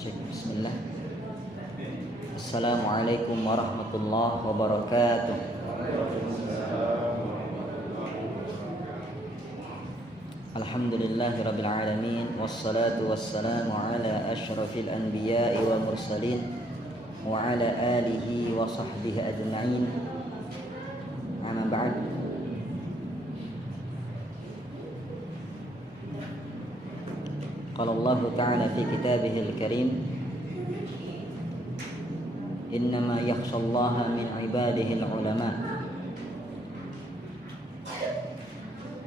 Cek, bismillah. Assalamualaikum warahmatullahi wabarakatuh. Alhamdulillahirabbil alamin wassalatu wassalamu ala asyrafil anbiya'i wal mursalin wa ala alihi wa sahbihi ajma'in. Amma ba'd. Qala Allah Ta'ala fi kitabihil karim, innama yakhshallaha min ibadihil ulama.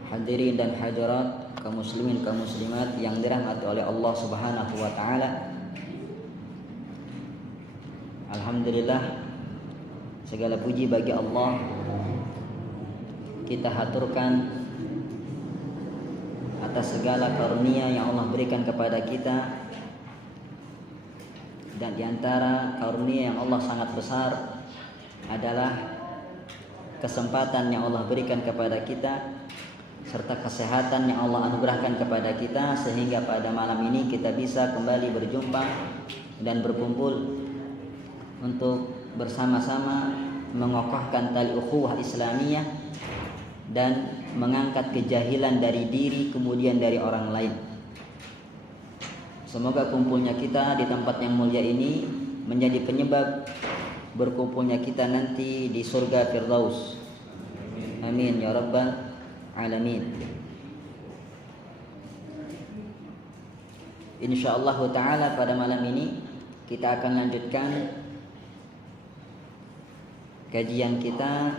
Hadirin dan hadirat, kaum muslimin kaum muslimat yang dirahmati oleh Allah Subhanahu wa taala. Alhamdulillah, segala puji bagi Allah. Kita haturkan atas segala karunia yang Allah berikan kepada kita, dan diantara karunia yang Allah sangat besar adalah kesempatan yang Allah berikan kepada kita serta kesehatan yang Allah anugerahkan kepada kita, sehingga pada malam ini kita bisa kembali berjumpa dan berkumpul untuk bersama-sama mengokohkan tali ukhuwah Islamiyah dan mengangkat kejahilan dari diri kemudian dari orang lain. Semoga kumpulnya kita di tempat yang mulia ini menjadi penyebab berkumpulnya kita nanti di surga Firdaus. Amin ya rabbal alamin. Insyaallah taala pada malam ini kita akan lanjutkan kajian kita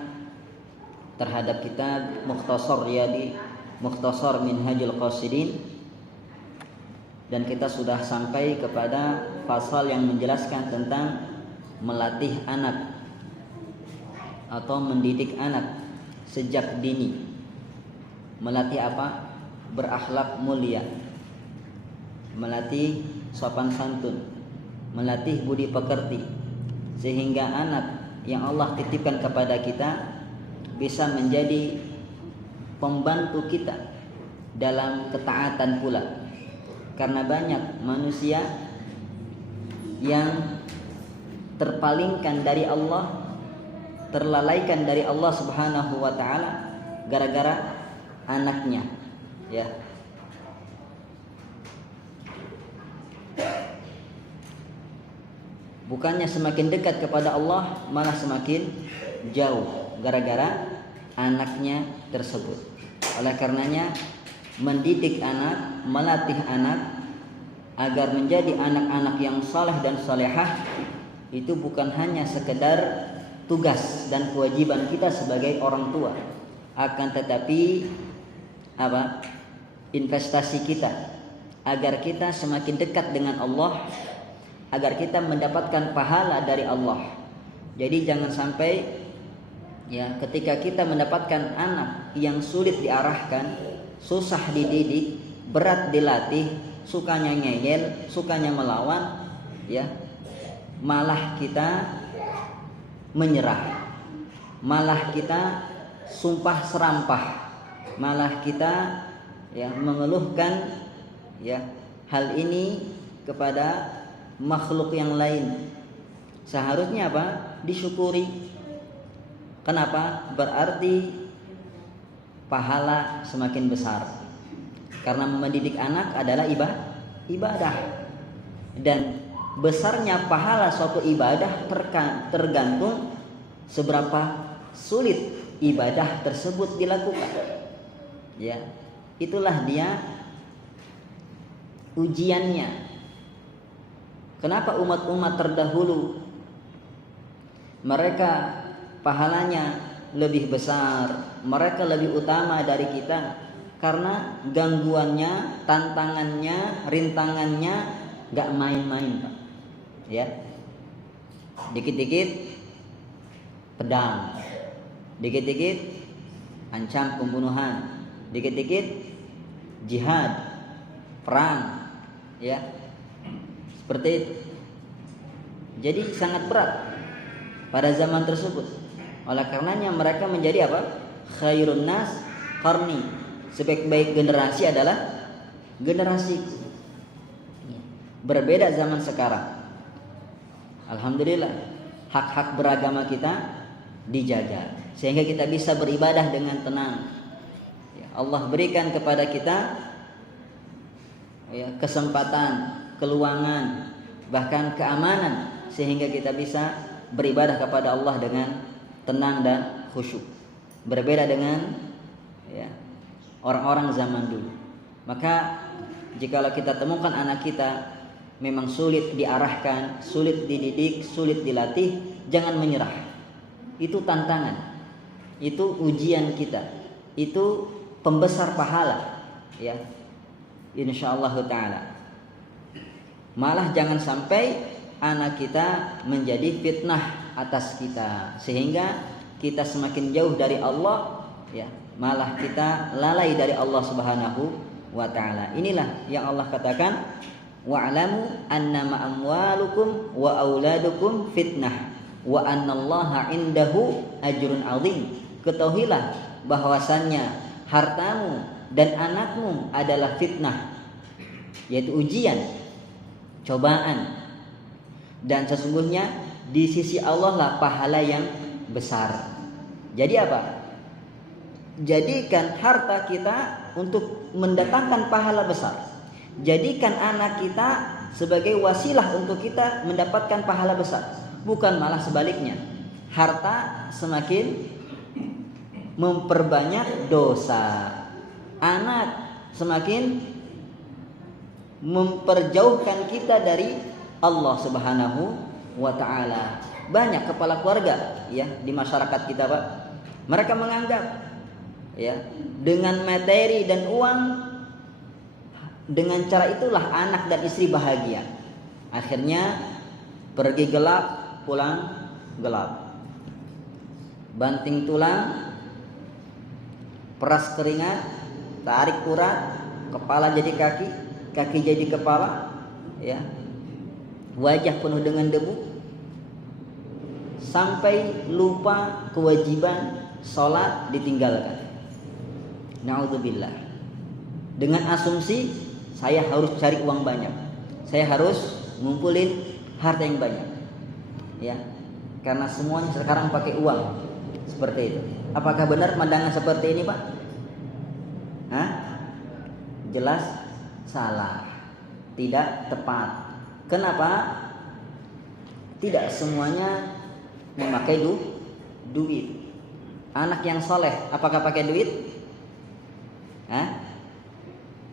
terhadap kitab Mukhtasar Minhajul Qasidin, dan kita sudah sampai kepada pasal yang menjelaskan tentang melatih anak atau mendidik anak sejak dini. Melatih apa? Berakhlak mulia, melatih sopan santun, melatih budi pekerti, sehingga anak yang Allah titipkan kepada kita bisa menjadi pembantu kita dalam ketaatan pula. Karena banyak manusia yang terpalingkan dari Allah, terlalaikan dari Allah Subhanahu wa taala gara-gara anaknya, ya. Bukannya semakin dekat kepada Allah, malah semakin jauh gara-gara anaknya tersebut. Oleh karenanya, mendidik anak, melatih anak agar menjadi anak-anak yang saleh dan salehah itu bukan hanya sekedar tugas dan kewajiban kita sebagai orang tua, akan tetapi investasi kita agar kita semakin dekat dengan Allah, agar kita mendapatkan pahala dari Allah. Jadi jangan sampai ketika kita mendapatkan anak yang sulit diarahkan, susah dididik, berat dilatih, sukanya ngeyel, sukanya melawan, malah kita menyerah, malah kita sumpah serampah, malah kita mengeluhkan hal ini kepada makhluk yang lain. Seharusnya apa? Disyukuri. Kenapa? Berarti pahala semakin besar. Karena mendidik anak adalah ibadah. Dan besarnya pahala suatu ibadah tergantung seberapa sulit ibadah tersebut dilakukan. Itulah dia ujiannya. Kenapa umat-umat terdahulu mereka pahalanya lebih besar, mereka lebih utama dari kita? Karena gangguannya, tantangannya, rintangannya gak main-main, Pak. Dikit-dikit pedang, dikit-dikit ancam pembunuhan, dikit-dikit jihad, perang, seperti itu. Jadi sangat berat pada zaman tersebut. Oleh karenanya mereka menjadi apa? Khairun nas qarni. Sebaik-baik generasi adalah generasiku. Berbeda zaman sekarang. Alhamdulillah, hak-hak beragama kita dijaga sehingga kita bisa beribadah dengan tenang. Ya, Allah berikan kepada kita kesempatan, keluangan, bahkan keamanan sehingga kita bisa beribadah kepada Allah dengan tenang dan khusyuk. Berbeda dengan orang-orang zaman dulu. Maka jikalau kita temukan anak kita memang sulit diarahkan, sulit dididik, sulit dilatih, jangan menyerah. Itu tantangan, itu ujian kita, itu pembesar pahala, ya, insyaallah ta'ala. Malah jangan sampai anak kita menjadi fitnah atas kita sehingga kita semakin jauh dari Allah, ya, malah kita lalai dari Allah Subhanahu wa ta'ala. Inilah yang Allah katakan, wa'lamu annama amwalukum wa auladukum fitnah wa annallaha indahu ajrun 'azim. Ketahuilah bahwasannya hartamu dan anakmu adalah fitnah, yaitu ujian, cobaan, dan sesungguhnya di sisi Allah lah pahala yang besar. Jadi apa? Jadikan harta kita untuk mendatangkan pahala besar. Jadikan anak kita sebagai wasilah untuk kita mendapatkan pahala besar. Bukan malah sebaliknya. Harta semakin memperbanyak dosa. Anak semakin memperjauhkan kita dari Allah Subhanahu wa ta'ala. Banyak kepala keluarga, ya, di masyarakat kita, Pak. Mereka menganggap, ya, dengan materi dan uang, dengan cara itulah anak dan istri bahagia. Akhirnya pergi gelap, pulang gelap. Banting tulang, peras keringat, tarik urat, kepala jadi kaki, kaki jadi kepala, ya. Wajah penuh dengan debu, sampai lupa kewajiban sholat ditinggalkan. Na'udzubillah. Dengan asumsi saya harus cari uang banyak, saya harus ngumpulin harta yang banyak, ya, karena semuanya sekarang pakai uang. Seperti itu. Apakah benar pandangan seperti ini, Pak? Hah? Jelas salah, tidak tepat. Kenapa? Tidak semuanya memakai duit. Anak yang soleh apakah pakai duit? Hah?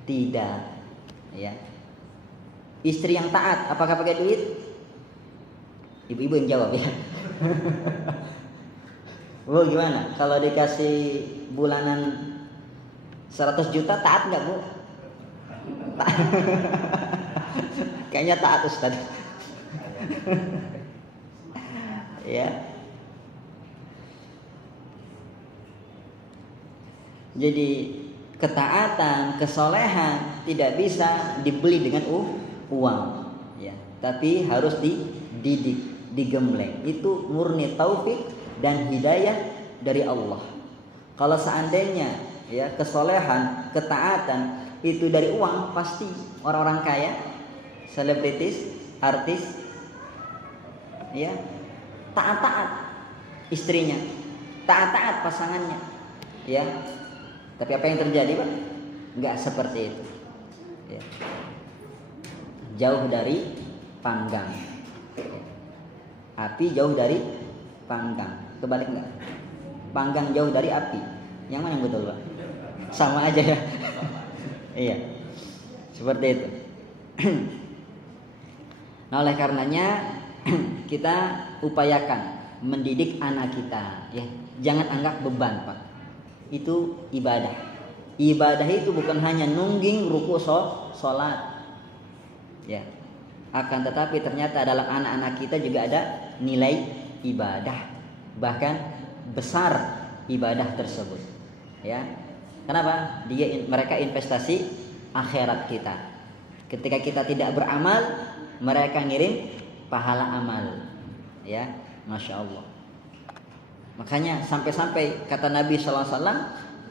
Tidak, ya. Istri yang taat apakah pakai duit? Ibu-ibu yang jawab, ya. Bu, gimana? Kalau dikasih bulanan 100 juta taat nggak, Bu? Kayaknya taat, Ustaz. Ya. Jadi ketaatan, kesolehan tidak bisa dibeli dengan uang, ya. Tapi harus dididik, digembleng. Itu murni taufik dan hidayah dari Allah. Kalau seandainya, ya, kesolehan, ketaatan itu dari uang, pasti orang-orang kaya, selebritis, artis, ya, taat-taat istrinya, taat-taat pasangannya, ya. Tapi apa yang terjadi, Pak? Enggak seperti itu, ya. Jauh dari panggang, api jauh dari panggang. Kebalik enggak? Panggang jauh dari api. Yang mana yang betul, Pak? Sama aja, ya. Iya, seperti itu. Nah, oleh karenanya kita upayakan mendidik anak kita, ya. Jangan anggap beban, Pak. Itu ibadah. Ibadah itu bukan hanya nungging ruku sholat, ya. Akan tetapi ternyata dalam anak-anak kita juga ada nilai ibadah, bahkan besar ibadah tersebut, ya. Kenapa? Mereka investasi akhirat kita. Ketika kita tidak beramal, mereka ngirim pahala amal, ya, masya Allah. Makanya sampai-sampai kata Nabi SAW,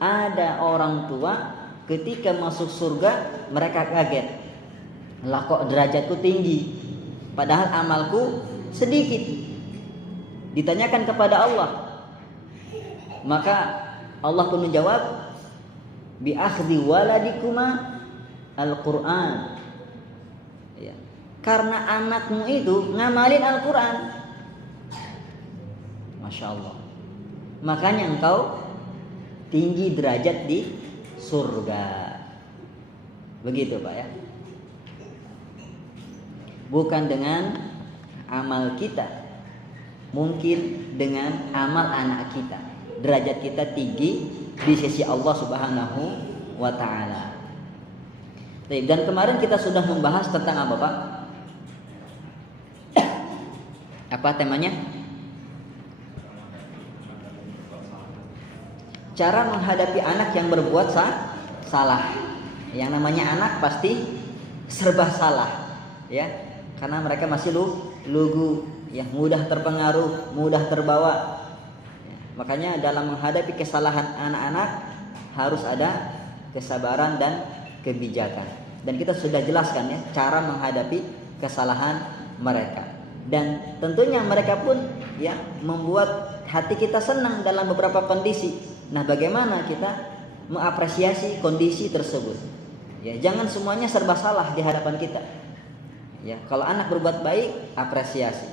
ada orang tua ketika masuk surga mereka kaget. Lah kok derajatku tinggi, padahal amalku sedikit. Ditanyakan kepada Allah, maka Allah pun menjawab, bi akhdhi waladikuma al-Qur'an. Ya. Karena anakmu itu ngamalin Al-Quran. Masya Allah. Makanya engkau tinggi derajat di surga. Begitu Pak ya. Bukan dengan amal kita, mungkin dengan amal anak kita derajat kita tinggi di sisi Allah Subhanahu wa ta'ala. Dan kemarin kita sudah membahas tentang apa Pak? Apa temanya? Cara menghadapi anak yang berbuat salah. Yang namanya anak pasti serba salah, ya. Karena mereka masih lugu, ya, mudah terpengaruh, mudah terbawa. Ya, makanya dalam menghadapi kesalahan anak-anak harus ada kesabaran dan kebijakan. Dan kita sudah jelaskan ya cara menghadapi kesalahan mereka. Dan tentunya mereka pun ya membuat hati kita senang dalam beberapa kondisi. Nah, bagaimana kita mengapresiasi kondisi tersebut? Ya, jangan semuanya serba salah di hadapan kita. Ya, kalau anak berbuat baik, apresiasi.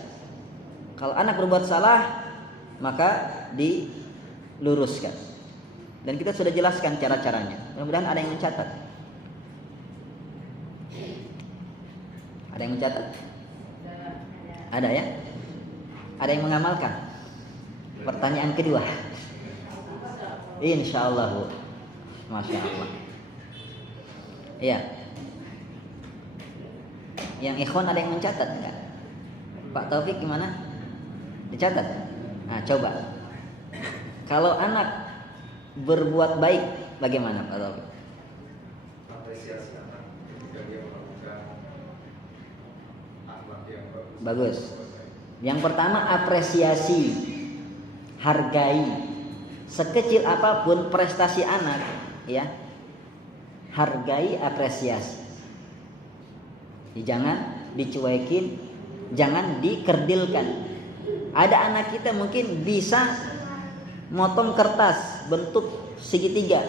Kalau anak berbuat salah, maka diluruskan. Dan kita sudah jelaskan cara-caranya. Mudah-mudahan ada yang mencatat. Ada yang mencatat? Ada ya? Ada yang mengamalkan? Pertanyaan kedua. Insyaallah Bu. Masya Allah. Iya. Yang ikhwan ada yang mencatat enggak? Pak Taufik gimana? Dicatat? Nah, coba. Kalau anak berbuat baik, bagaimana Pak Taufik? Apresiasi anak ketika dia melakukan akhlak yang bagus. Bagus. Yang pertama apresiasi, hargai. Sekecil apapun prestasi anak, ya, hargai, apresiasi. Jangan dicuekin, jangan dikerdilkan. Ada anak kita mungkin bisa motong kertas bentuk segitiga.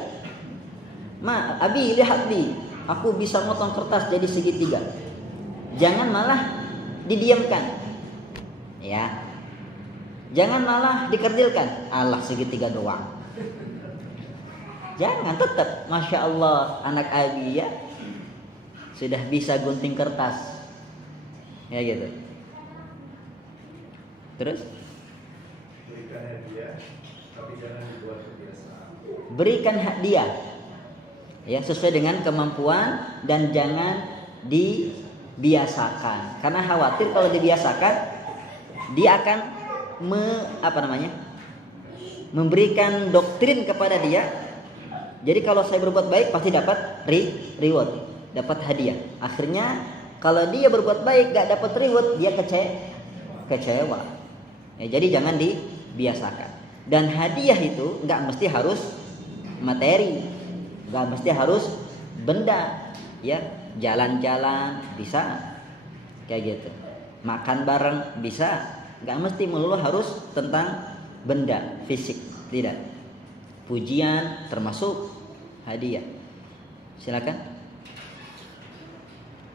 Ma, Abi lihat Bi, aku bisa motong kertas jadi segitiga. Jangan malah didiamkan, ya. Jangan malah dikerdilkan. Allah segitiga doang. Jangan, tetap Masya Allah anak Abi ya sudah bisa gunting kertas, ya gitu. Terus Berikan hadiah, tapi jangan dibuat kebiasaan. berikan hadiah, ya, sesuai dengan kemampuan dan jangan dibiasakan. Karena khawatir kalau dibiasakan dia akan memberikan doktrin kepada dia. Jadi kalau saya berbuat baik pasti dapat reward, dapat hadiah. Akhirnya kalau dia berbuat baik gak dapat reward, dia kecewa. Ya, jadi jangan dibiasakan. Dan hadiah itu gak mesti harus materi, gak mesti harus benda, ya. Jalan-jalan bisa kayak gitu, makan bareng bisa. Gak mesti melulu harus tentang benda fisik, tidak. Pujian termasuk hadiah. Silakan.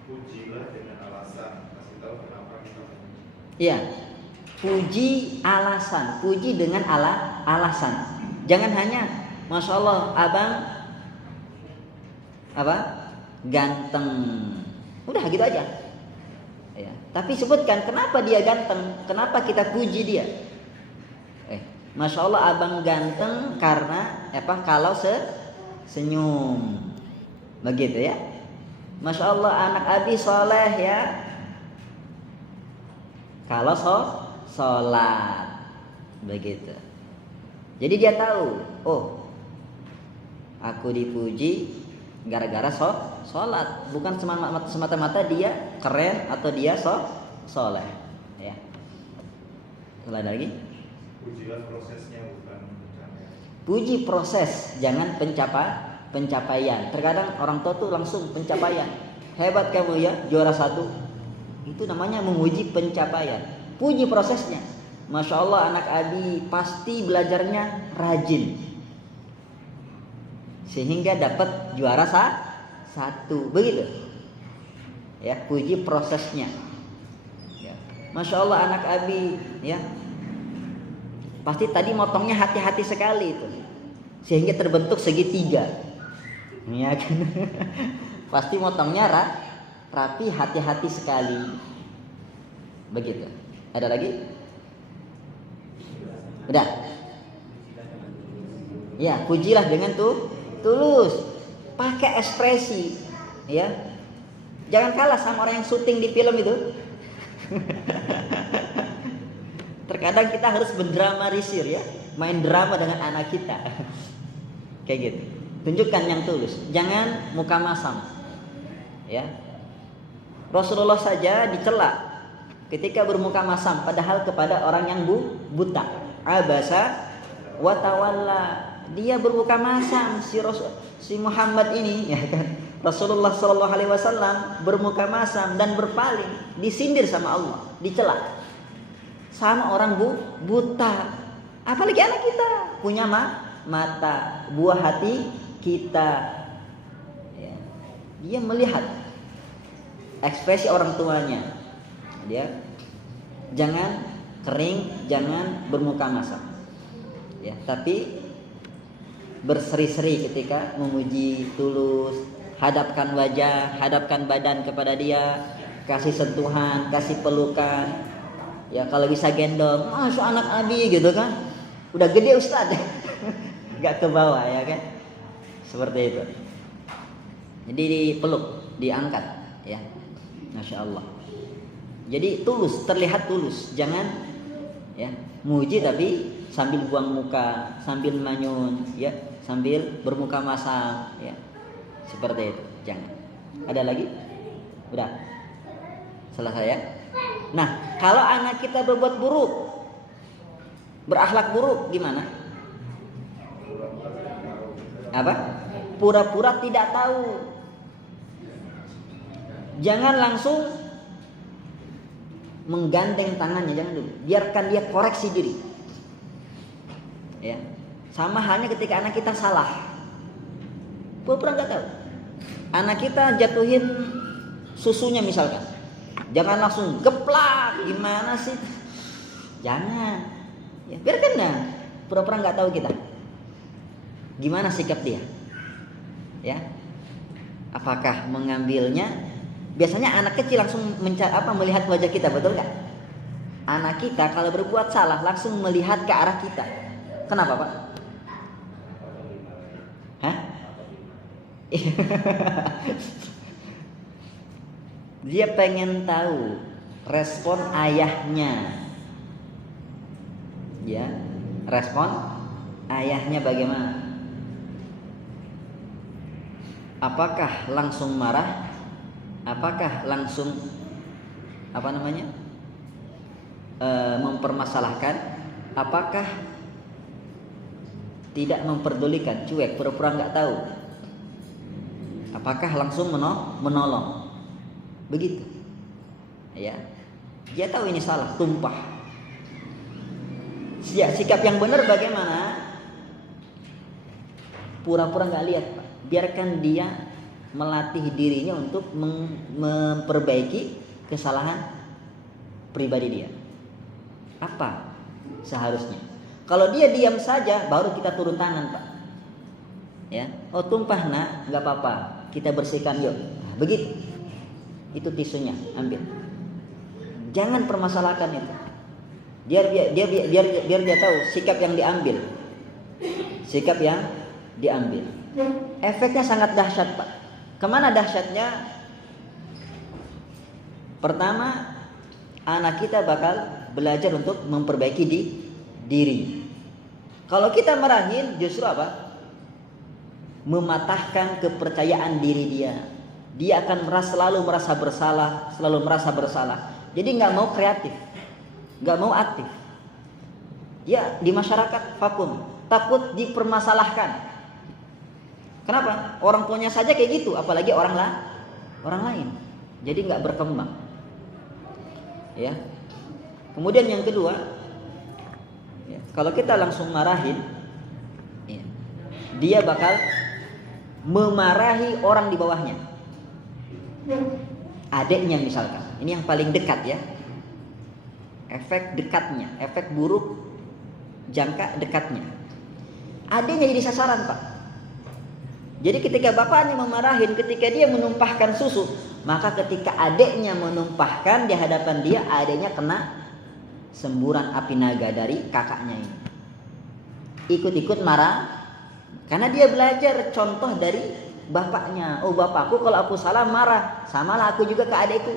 Pujilah dengan alasan, kasih tahu kenapa kita memuji. Iya. Puji alasan, puji dengan alasan. Jangan hanya Masya Allah abang apa? Ganteng. Udah gitu aja. Ya. Tapi sebutkan kenapa dia ganteng, kenapa kita puji dia. Masya Allah abang ganteng karena apa? Kalau senyum, begitu ya. Masya Allah anak Abi soleh ya, kalau sholat, begitu. Jadi dia tahu, oh, aku dipuji gara-gara sholat, bukan semata-mata dia keren atau dia soleh, ya. Ada lagi? Pujilah prosesnya, bukan pencapaian. Puji proses, jangan pencapaian. Terkadang orang tua tuh langsung pencapaian. hebat kamu ya, juara 1. Itu namanya memuji pencapaian. Puji prosesnya. Masya Allah anak Abi pasti belajarnya rajin, sehingga dapat juara 1. Begitu. Ya, puji prosesnya. Ya. Masya Allah anak Abi ya, pasti tadi motongnya hati-hati sekali itu, sehingga terbentuk segitiga. Ya kan? Pasti motongnya rapi, hati-hati sekali. Begitu. Ada lagi? Udah. Ya, pujilah dengan tulus. Pakai ekspresi, ya. Jangan kalah sama orang yang syuting di film itu. Terkadang kita harus mendramatisir ya, main drama dengan anak kita. Kayak gitu. Tunjukkan yang tulus, jangan muka masam. Ya. Rasulullah saja dicela ketika bermuka masam, padahal kepada orang yang buta. Abasa wa tawalla. Dia bermuka masam si Muhammad ini, ya kan? Rasulullah Shallallahu Alaihi Wasallam bermuka masam dan berpaling, disindir sama Allah, dicela sama orang buta. Apalagi anak kita punya mata, buah hati kita. Ya. Dia melihat ekspresi orang tuanya. Dia jangan kering, jangan bermuka masam. Ya, tapi berseri-seri ketika memuji, tulus. Hadapkan wajah, hadapkan badan kepada dia, kasih sentuhan, kasih pelukan. Ya kalau bisa gendong, masuk anak Abi gitu kan. Udah gede Ustaz. Gak ke bawah ya kan. Seperti itu. Jadi dipeluk, diangkat ya. Masya Allah. Jadi tulus, terlihat tulus. Jangan ya muji tapi sambil buang muka, sambil manyun ya, sambil bermuka masam ya. Seperti itu, jangan. Ada lagi? Udah. Selesai ya? Nah, kalau anak kita berbuat buruk, berakhlak buruk, gimana? Apa? Pura-pura tidak tahu. Jangan langsung menggandeng tangannya, jangan dulu. Biarkan dia koreksi diri. Ya. Sama halnya ketika anak kita salah. Pura-pura nggak tahu. Anak kita jatuhin susunya misalkan, jangan langsung geplak, gimana sih? Jangan. Ya, biarkan dah. Pura-pura nggak tahu kita. Gimana sikap dia? Ya. Apakah mengambilnya? Biasanya anak kecil langsung melihat wajah kita, betul nggak? Anak kita kalau berbuat salah langsung melihat ke arah kita. Kenapa, Pak? Hah? Dia pengen tahu respon ayahnya. Ya, respon ayahnya bagaimana? Apakah langsung marah? Apakah langsung mempermasalahkan? Apakah tidak memperdulikan, cuek, pura-pura nggak tahu? Apakah langsung menolong? Begitu. Ya. Dia tahu ini salah, tumpah. Ya, sikap yang benar bagaimana? Pura-pura nggak lihat, Pak. Biarkan dia melatih dirinya untuk memperbaiki kesalahan pribadi dia. Apa seharusnya? Kalau dia diam saja, baru kita turun tangan, Pak. Ya, oh tumpah nak, nggak apa-apa, kita bersihkan yuk. Nah, begitu. Itu tisunya, ambil. Jangan permasalahkan itu. Biar dia tahu sikap yang diambil. Sikap yang diambil. Efeknya sangat dahsyat, Pak. Kemana dahsyatnya? Pertama, anak kita bakal belajar untuk memperbaiki diri. Kalau kita marahin, justru apa? Mematahkan kepercayaan diri dia. Dia akan selalu merasa bersalah. Jadi nggak mau kreatif, nggak mau aktif. Ya di masyarakat vakum, takut dipermasalahkan. Kenapa? Orang tuanya saja kayak gitu, apalagi orang orang lain. Jadi nggak berkembang. Ya. Kemudian yang kedua, ya, kalau kita langsung marahin, ya, dia bakal memarahi orang di bawahnya. Adiknya misalkan, ini yang paling dekat ya. Efek dekatnya, efek buruk jangka dekatnya. Adiknya jadi sasaran, Pak. Jadi ketika bapaknya memarahin, ketika dia menumpahkan susu, maka ketika adiknya menumpahkan di hadapan dia, adiknya kena semburan api naga dari kakaknya ini. Ikut-ikut marah, karena dia belajar contoh dari bapaknya. Oh, bapakku kalau aku salah marah, samalah aku juga ke adikku.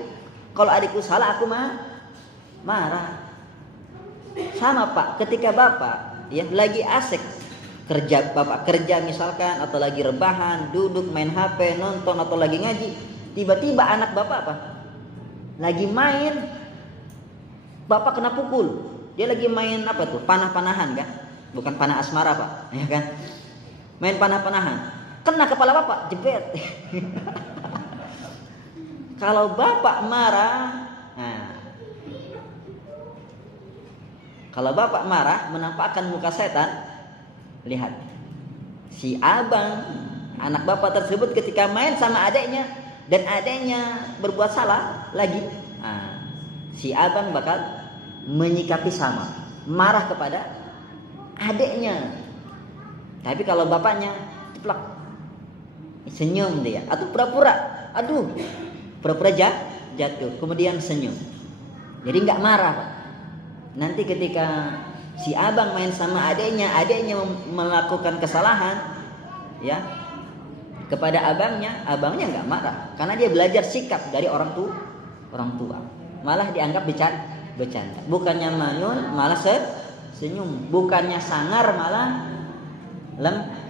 Kalau adikku salah aku marah. Sama, Pak, ketika bapak ya lagi asik kerja, bapak kerja misalkan, atau lagi rebahan, duduk main HP, nonton, atau lagi ngaji, tiba-tiba anak bapak apa? Lagi main, bapak kena pukul. Dia lagi main apa tuh? Panah-panahan kan? Bukan panah asmara, Pak, ya kan? Main panah-panahan. Kena kepala bapak, jebet. Kalau bapak marah, nah, kalau bapak marah menampakkan muka setan, lihat si abang anak bapak tersebut ketika main sama adiknya dan adiknya berbuat salah lagi, nah, si abang bakal menyikapi sama, marah kepada adiknya. Tapi kalau bapaknya ceplak, senyum dia, atau pura-pura, pura-pura jatuh, kemudian senyum. Jadi nggak marah, Pak. Nanti ketika si abang main sama adiknya melakukan kesalahan, ya, kepada abangnya nggak marah, karena dia belajar sikap dari orang tua. Malah dianggap bercanda. Bukannya manyun, malah senyum. Bukannya sangar, malah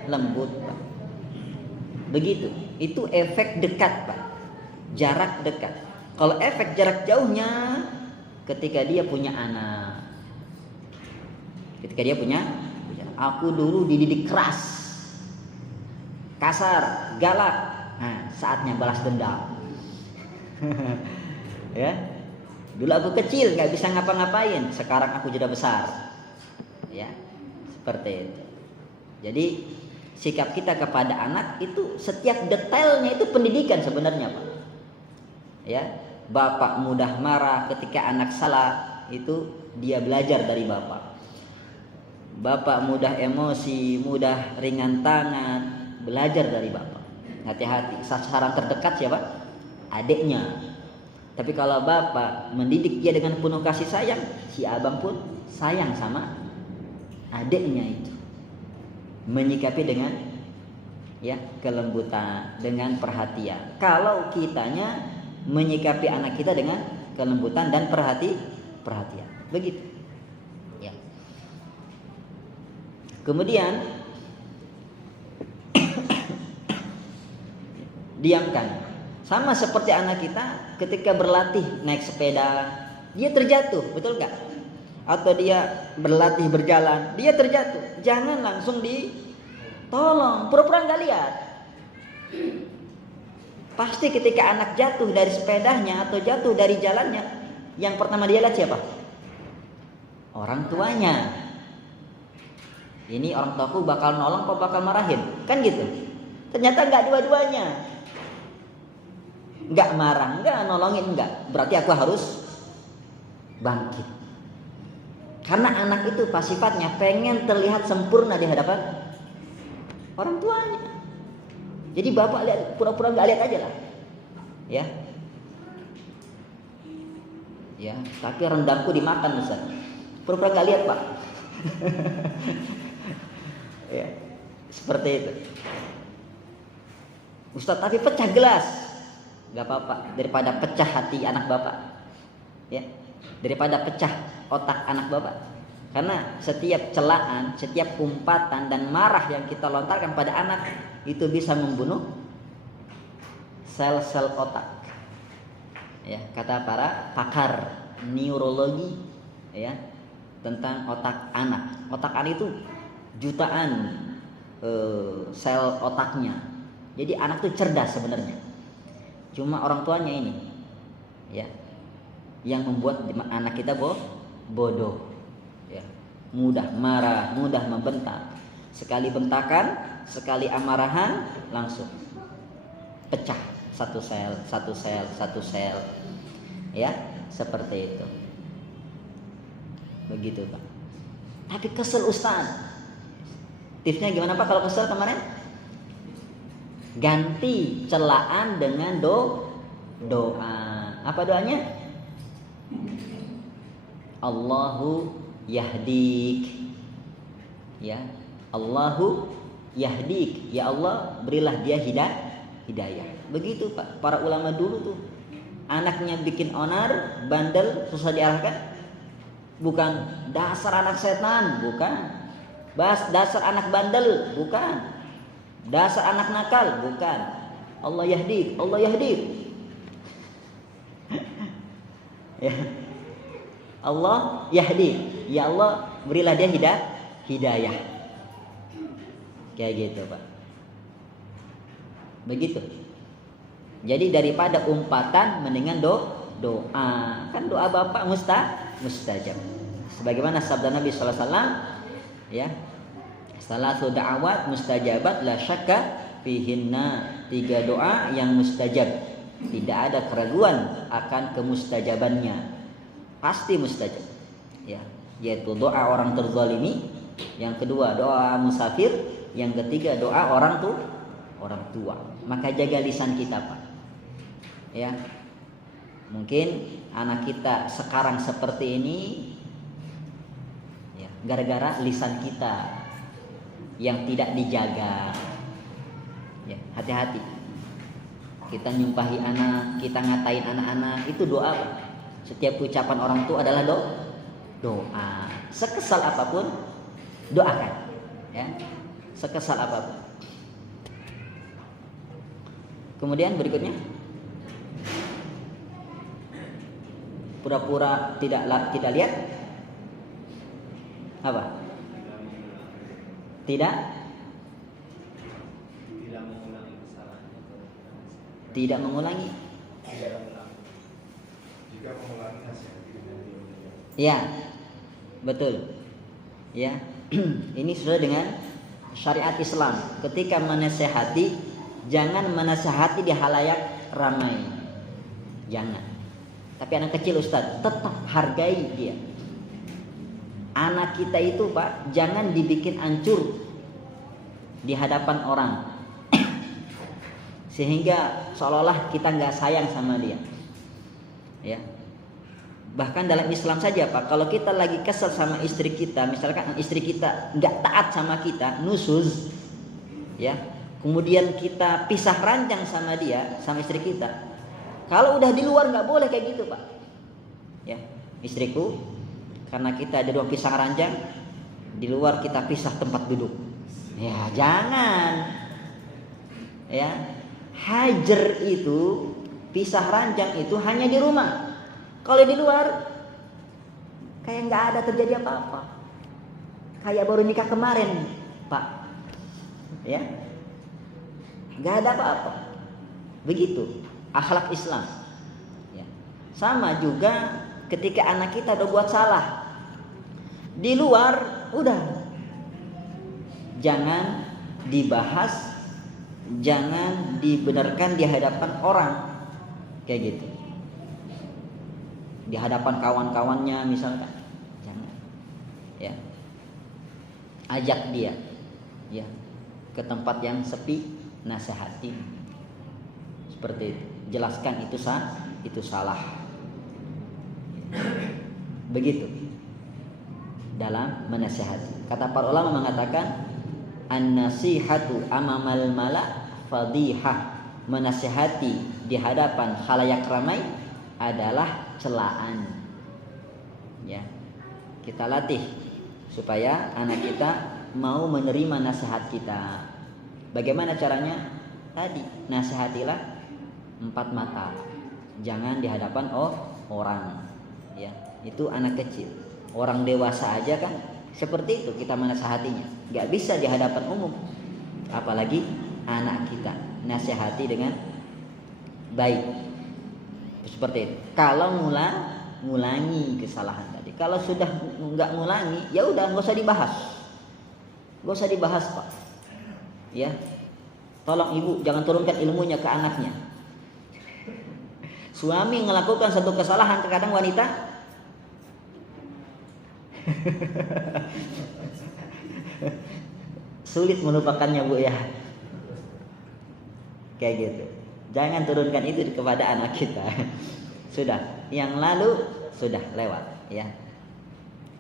lembut, Pak. Begitu. Itu efek dekat, Pak. Jarak dekat. Kalau efek jarak jauhnya ketika dia punya anak. Ketika dia punya, aku dulu dididik keras, kasar, galak. Nah, saatnya balas dendam. Ya, dulu aku kecil nggak bisa ngapa-ngapain, sekarang aku sudah besar. Ya, seperti itu. Jadi sikap kita kepada anak itu setiap detailnya itu pendidikan sebenarnya, Pak. Ya, bapak mudah marah ketika anak salah, itu dia belajar dari bapak. Bapak mudah emosi, mudah ringan tangan, belajar dari bapak. Hati-hati, sasaran terdekat siapa? Adiknya. Tapi kalau bapak mendidik dia dengan penuh kasih sayang, si abang pun sayang sama adiknya itu. Menyikapi dengan ya kelembutan, dengan perhatian. Kalau kitanya menyikapi anak kita dengan kelembutan dan perhatian. Begitu. Ya. Kemudian diamkan. Sama seperti anak kita ketika berlatih naik sepeda, dia terjatuh, betul nggak? Atau dia berlatih berjalan, dia terjatuh. Jangan langsung ditolong, pura-pura nggak lihat. Pasti ketika anak jatuh dari sepedanya atau jatuh dari jalannya, yang pertama dia lihat siapa? Orang tuanya. Ini orang tuaku bakal nolong apa bakal marahin? Kan gitu. Ternyata nggak dua-duanya. Nggak marah, nggak nolongin, nggak. Berarti aku harus bangkit. Karena anak itu sifatnya pengen terlihat sempurna di hadapan orang tuanya. Jadi bapak lihat, pura-pura nggak lihat aja lah. Ya. Ya, tapi rendangku dimakan Ustaz. Pura-pura nggak lihat, Pak. Ya, seperti itu. Ustaz, tapi pecah gelas. Gak apa-apa, daripada pecah hati anak bapak. Ya, daripada pecah otak anak bapak. Karena setiap celaan, setiap umpatan dan marah yang kita lontarkan pada anak itu bisa membunuh sel-sel otak. Ya, kata para pakar neurologi ya tentang otak anak. Otak anak itu jutaan sel otaknya. Jadi anak itu cerdas sebenarnya. Cuma orang tuanya ini, ya, yang membuat anak kita bodoh, ya, mudah marah, mudah membentak. Sekali bentakan, sekali amarahan, langsung pecah satu sel, ya, seperti itu. Begitu Pak. Tapi kesel Ustaz. Tipsnya gimana Pak kalau kesel kemarin? Ganti celaan dengan doa. Apa doanya? Allahu yahdik. Ya, Allahu yahdik. Ya Allah, berilah dia hidayah. Begitu Pak. Para ulama dulu tuh, anaknya bikin onar, bandel, susah diarahkan. Bukan dasar anak setan, bukan. Dasar anak bandel, bukan. Dasar anak nakal, bukan. Allah yahdik, Allah yahdik. Ya. Allah yahdi. Ya Allah, berilah dia hidayah. Kayak gitu Pak. Begitu. Jadi daripada umpatan mendingan doa. Kan doa Bapak mustajab. Sebagaimana sabda Nabi sallallahu alaihi wasallam, ya. Salatu da'awat mustajabat la syakka fihinna. 3 doa yang mustajab. Tidak ada keraguan akan kemustajabannya. Pasti mustajab. Ya, yaitu doa orang terzalimi, yang kedua doa musafir, yang ketiga doa orang tua. Maka jaga lisan kita, Pak. Ya. Mungkin anak kita sekarang seperti ini ya, gara-gara lisan kita yang tidak dijaga. Ya, hati-hati. Kita nyumpahi anak, kita ngatain anak-anak, itu doa, Pak. Setiap ucapan orang tua adalah doa. Sekesal apapun doakan, ya. Sekesal apapun. Kemudian berikutnya, pura-pura tidak lihat. Apa? Tidak mengulangi kesalahan. Tidak mengulangi. Jika mengulangi nasihat. Ya, betul. Ya, ini sesuai dengan syariat Islam. Ketika menasehati, jangan menasehati di halayak ramai. Jangan. Tapi anak kecil Ustaz, tetap hargai dia. Anak kita itu Pak, jangan dibikin hancur di hadapan orang. Sehingga seolah-olah kita nggak sayang sama dia. Ya. Bahkan dalam Islam saja Pak, kalau kita lagi kesel sama istri kita, misalkan istri kita nggak taat sama kita, nusuz, ya, kemudian kita pisah ranjang sama dia, sama istri kita. Kalau udah di luar nggak boleh kayak gitu Pak. Ya, istriku, karena kita ada 2 pisang ranjang, di luar kita pisah tempat duduk. Ya jangan. Ya, hajar itu, pisah ranjang itu hanya di rumah. Kalau di luar kayak nggak ada terjadi apa-apa. Kayak baru nikah kemarin, Pak. Ya, nggak ada apa-apa. Begitu akhlak Islam. Ya. Sama juga ketika anak kita udah buat salah, di luar udah jangan dibahas, jangan dibenarkan di hadapan orang kayak gitu. Di hadapan kawan-kawannya misalkan, jangan. Ya. Ajak dia, ya, ke tempat yang sepi, nasihati. Seperti itu. Jelaskan itu salah. Begitu dalam menasihati. Kata para ulama mengatakan an-nasihatu amamal mala fadihah. Menasihati di hadapan khalayak ramai adalah celaan. Ya. Kita latih supaya anak kita mau menerima nasihat kita. Bagaimana caranya? Tadi, nasihatilah 4 mata. Jangan di hadapan orang. Ya, itu anak kecil. Orang dewasa aja kan seperti itu kita menasihatinya. Gak bisa di hadapan umum. Apalagi anak kita. Nasihati dengan baik. Seperti itu. Kalau ngulangi kesalahan tadi. Kalau sudah nggak ngulangi, ya udah nggak usah dibahas. Nggak usah dibahas, Pak. Ya. Tolong ibu jangan turunkan ilmunya ke anaknya. Suami melakukan satu kesalahan, terkadang wanita sulit melupakannya, Bu ya. Kayak gitu. Jangan turunkan itu kepada anak kita. Sudah, yang lalu sudah lewat ya.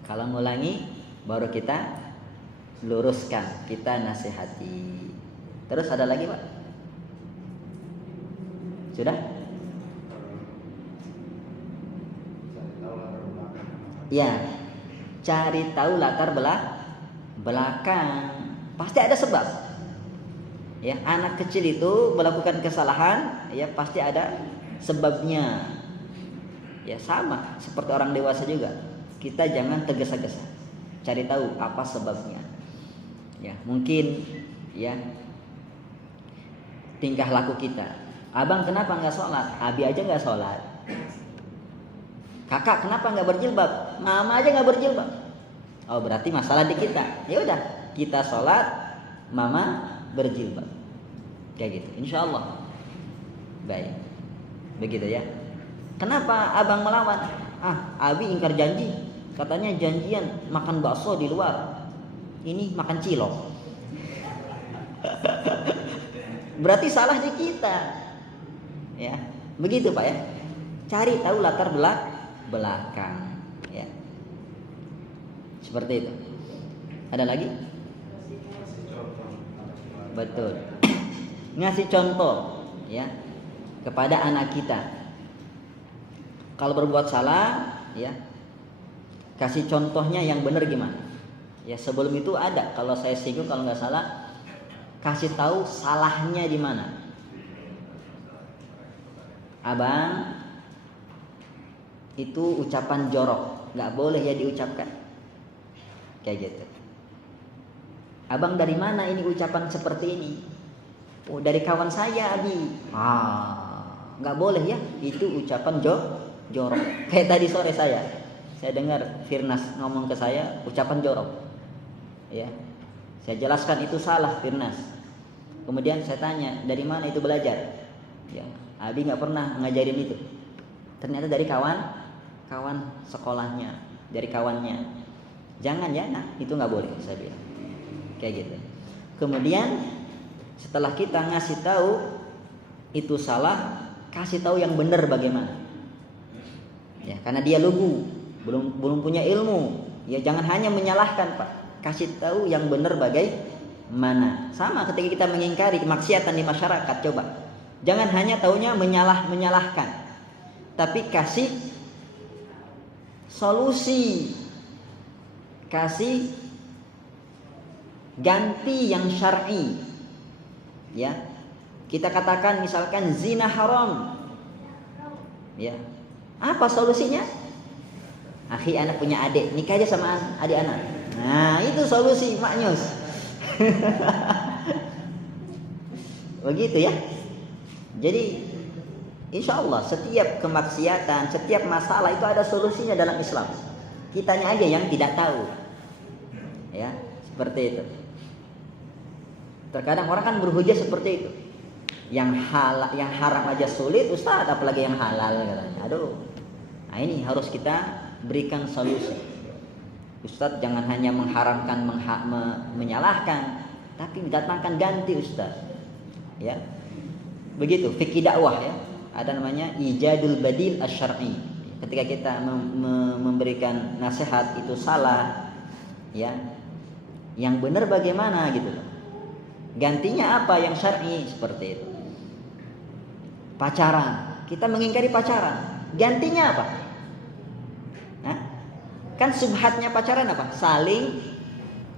Kalau ngulangi baru kita luruskan, kita nasihati. Terus ada lagi, Pak? Sudah? Ya, cari tahu latar belakang. Pasti ada sebab. Ya, anak kecil itu melakukan kesalahan, ya pasti ada sebabnya. Ya sama seperti orang dewasa juga. Kita jangan tergesa-gesa. Cari tahu apa sebabnya. Ya, mungkin ya tingkah laku kita. Abang kenapa nggak sholat? Abi aja nggak sholat. Kakak kenapa nggak berjilbab? Mama aja nggak berjilbab. Oh berarti masalah di kita. Ya udah kita sholat, mama berjilbab. Kayak gitu. Insya Allah. Baik. Begitu ya. Kenapa abang melawan? Abi ingkar janji. Katanya janjian makan bakso di luar. Ini makan cilok. Berarti salah di kita. Ya, begitu Pak ya. Cari tahu latar belakang. Ya. Seperti itu. Ada lagi? Betul. Ngasih contoh ya kepada anak kita. Kalau berbuat salah, ya kasih contohnya yang benar gimana? Ya sebelum itu ada, kalau saya singgung kalau nggak salah, kasih tahu salahnya di mana. Abang, itu ucapan jorok, nggak boleh ya diucapkan. Kayak gitu. Abang dari mana ini ucapan seperti ini? Oh dari kawan saya Abi. Nggak boleh ya, itu ucapan jorok. Kayak tadi sore saya dengar Firnas ngomong ke saya ucapan jorok. Ya, saya jelaskan itu salah Firnas. Kemudian saya tanya dari mana itu belajar? Ya, Abi nggak pernah ngajarin itu. Ternyata dari kawan sekolahnya, dari kawannya. Jangan ya, nah itu nggak boleh saya bilang. Kayak gitu. Kemudian setelah kita ngasih tahu itu salah, kasih tahu yang benar bagaimana. Ya, karena dia lugu, belum punya ilmu. Ya jangan hanya menyalahkan, Pak. Kasih tahu yang benar bagaimana. Sama ketika kita mengingkari kemaksiatan di masyarakat, coba. Jangan hanya taunya menyalahkan. Tapi kasih solusi. Kasih ganti yang syar'i. Ya. Kita katakan misalkan zina haram. Ya. Apa solusinya? Akhi anak punya adik, nikah aja sama adik anak. Nah, itu solusi maknyus. Begitu ya. Jadi insya Allah setiap kemaksiatan, setiap masalah itu ada solusinya dalam Islam. Kitanya aja yang tidak tahu. Ya, seperti itu. Terkadang orang kan berhujah seperti itu. Yang haram aja sulit, Ustaz, apalagi yang halal katanya. Aduh. Nah, ini harus kita berikan solusi. Ustaz jangan hanya mengharamkan, menyalahkan, tapi datangkan ganti Ustaz. Ya. Begitu fikih dakwah ya. Ada namanya ijadul badil asy-syar'i. Ketika kita memberikan nasihat itu salah, ya. Yang benar bagaimana gitu loh. Gantinya apa yang syar'i seperti itu. Pacaran, kita mengingkari pacaran. Gantinya apa? Hah? Kan subhatnya pacaran apa? Saling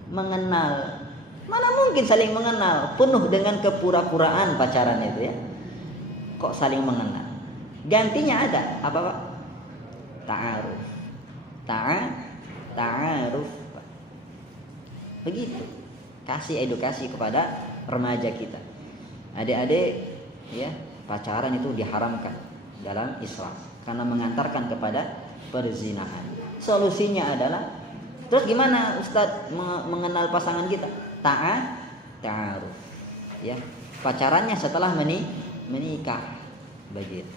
mengenal. Mana mungkin saling mengenal? Penuh dengan kepura-puraan pacaran itu ya. Kok saling mengenal? Gantinya ada apa Pak? Ta'aruf. Ta'aruf. Begitu. Kasih edukasi kepada remaja kita. Adik-adik ya, Pacaran itu diharamkan dalam Islam karena mengantarkan kepada perzinahan. Solusinya adalah, terus gimana Ustadz mengenal pasangan kita? Ta'aruf. Ya, pacarannya setelah menikah. Begitu.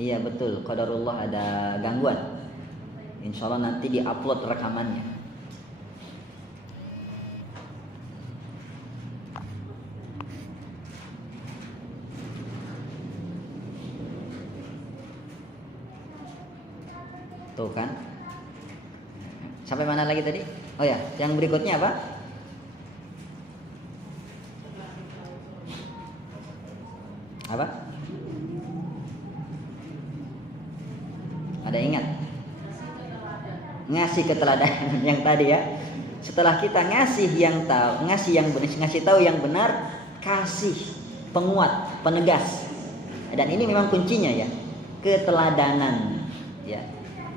Iya betul, qadarullah ada gangguan. Insya Allah nanti diupload rekamannya. Tuh kan. Sampai mana lagi tadi? Oh ya, yang berikutnya apa? Apa? Ada ingat? Ngasih keteladanan yang tadi ya. Setelah kita ngasih tahu yang benar, kasih penguat, penegas. Dan ini memang kuncinya ya, keteladanan. Ya.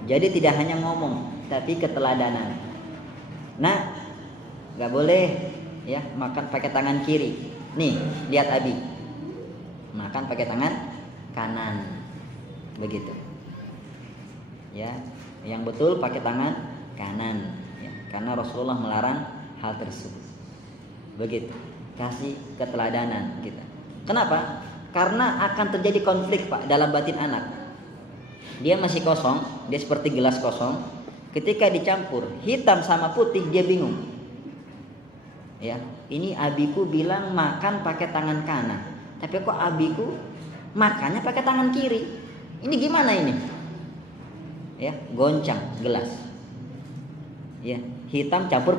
Jadi tidak hanya ngomong, tapi keteladanan. Nah, nggak boleh ya makan pakai tangan kiri. Nih, lihat Abi, makan pakai tangan kanan, begitu. Ya, yang betul pakai tangan kanan. Ya, karena Rasulullah melarang hal tersebut. Begitu. Kasih keteladanan kita. Kenapa? Karena akan terjadi konflik Pak dalam batin anak. Dia masih kosong, dia seperti gelas kosong. Ketika dicampur hitam sama putih dia bingung. Ya, ini abiku bilang makan pakai tangan kanan, tapi kok abiku makannya pakai tangan kiri. Ini gimana ini? Ya, goncang gelas. Ya, hitam campur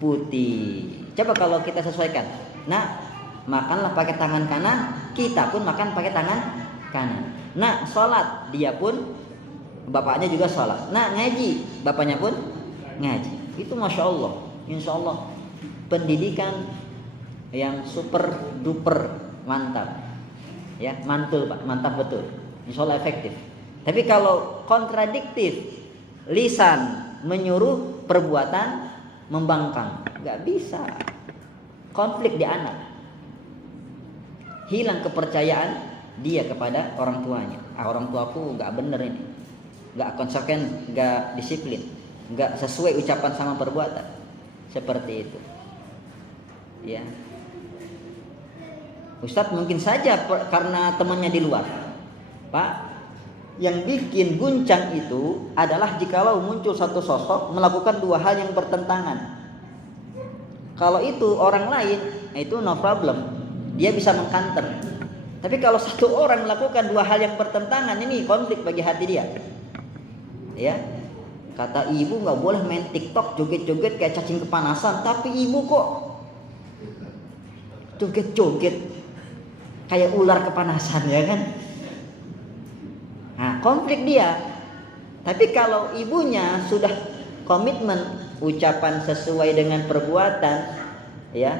putih. Coba kalau kita sesuaikan. Nah, makanlah pakai tangan kanan, kita pun makan pakai tangan kanan. Nah, sholat dia pun, bapaknya juga sholat. Nah, ngaji bapaknya pun ngaji. Itu masya Allah, insya Allah pendidikan yang super duper mantap. Ya, mantul Pak, mantap betul. Insya Allah efektif. Tapi kalau kontradiktif, lisan menyuruh, perbuatan membangkang, nggak bisa. Konflik di anak, hilang kepercayaan dia kepada orang tuanya. Orang tuaku nggak bener ini, nggak konsekuens, nggak disiplin, nggak sesuai ucapan sama perbuatan. Seperti itu. Ya, Ustadz mungkin saja karena temannya di luar, Pak. Yang bikin guncang itu adalah jikalau muncul satu sosok melakukan dua hal yang bertentangan. Kalau itu orang lain, itu no problem, dia bisa mengkanter. Tapi kalau satu orang melakukan dua hal yang bertentangan, ini konflik bagi hati dia. Ya, kata ibu nggak boleh main TikTok joget-joget kayak cacing kepanasan, tapi ibu kok joget-joget kayak ular kepanasan, ya kan? Nah, konflik dia. Tapi kalau ibunya sudah komitmen, ucapan sesuai dengan perbuatan, ya,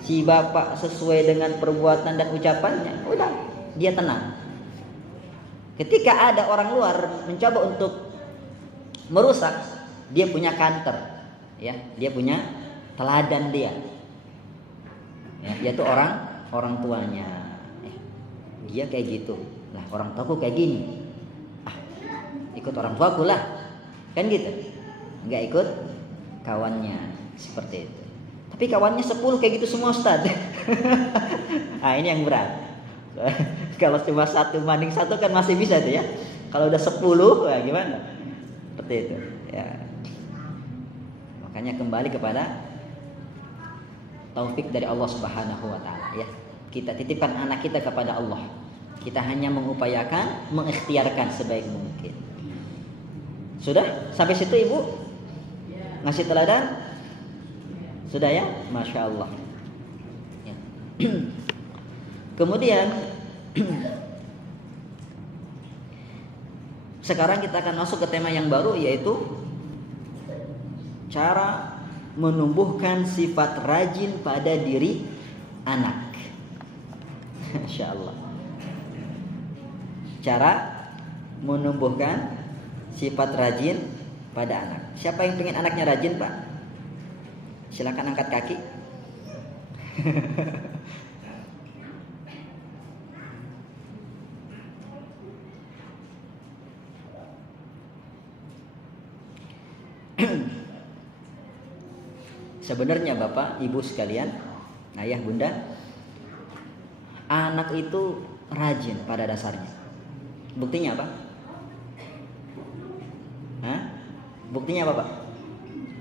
si bapak sesuai dengan perbuatan dan ucapannya, udah dia tenang. Ketika ada orang luar mencoba untuk merusak, dia punya counter, ya, dia punya teladan dia, ya, yaitu orang tuanya. Dia kayak gitu, lah orang tuaku kayak gini, ikut orang tuaku lah, kan gitu. Nggak ikut kawannya, seperti itu. Tapi kawannya 10 kayak gitu semua Ustaz. Nah ini yang berat. Kalau cuma 1 banding 1 kan masih bisa tuh ya. Kalau udah 10 ya gimana? Seperti itu ya. Makanya kembali kepada taufik dari Allah Subhanahu wa taala ya. Kita titipkan anak kita kepada Allah. Kita hanya mengupayakan, mengikhtiarkan sebaik mungkin. Sudah sampai situ Ibu? Ngasih teladan? Sudah ya? Masya Allah ya. Kemudian sekarang kita akan masuk ke tema yang baru, yaitu cara menumbuhkan sifat rajin pada diri anak. Masya Allah. Cara menumbuhkan sifat rajin pada anak. Siapa yang pengen anaknya rajin, Pak? Silakan angkat kaki. Sebenarnya Bapak, Ibu sekalian, ayah, bunda, anak itu rajin pada dasarnya. Buktinya apa? Hah? Buktinya apa, Pak?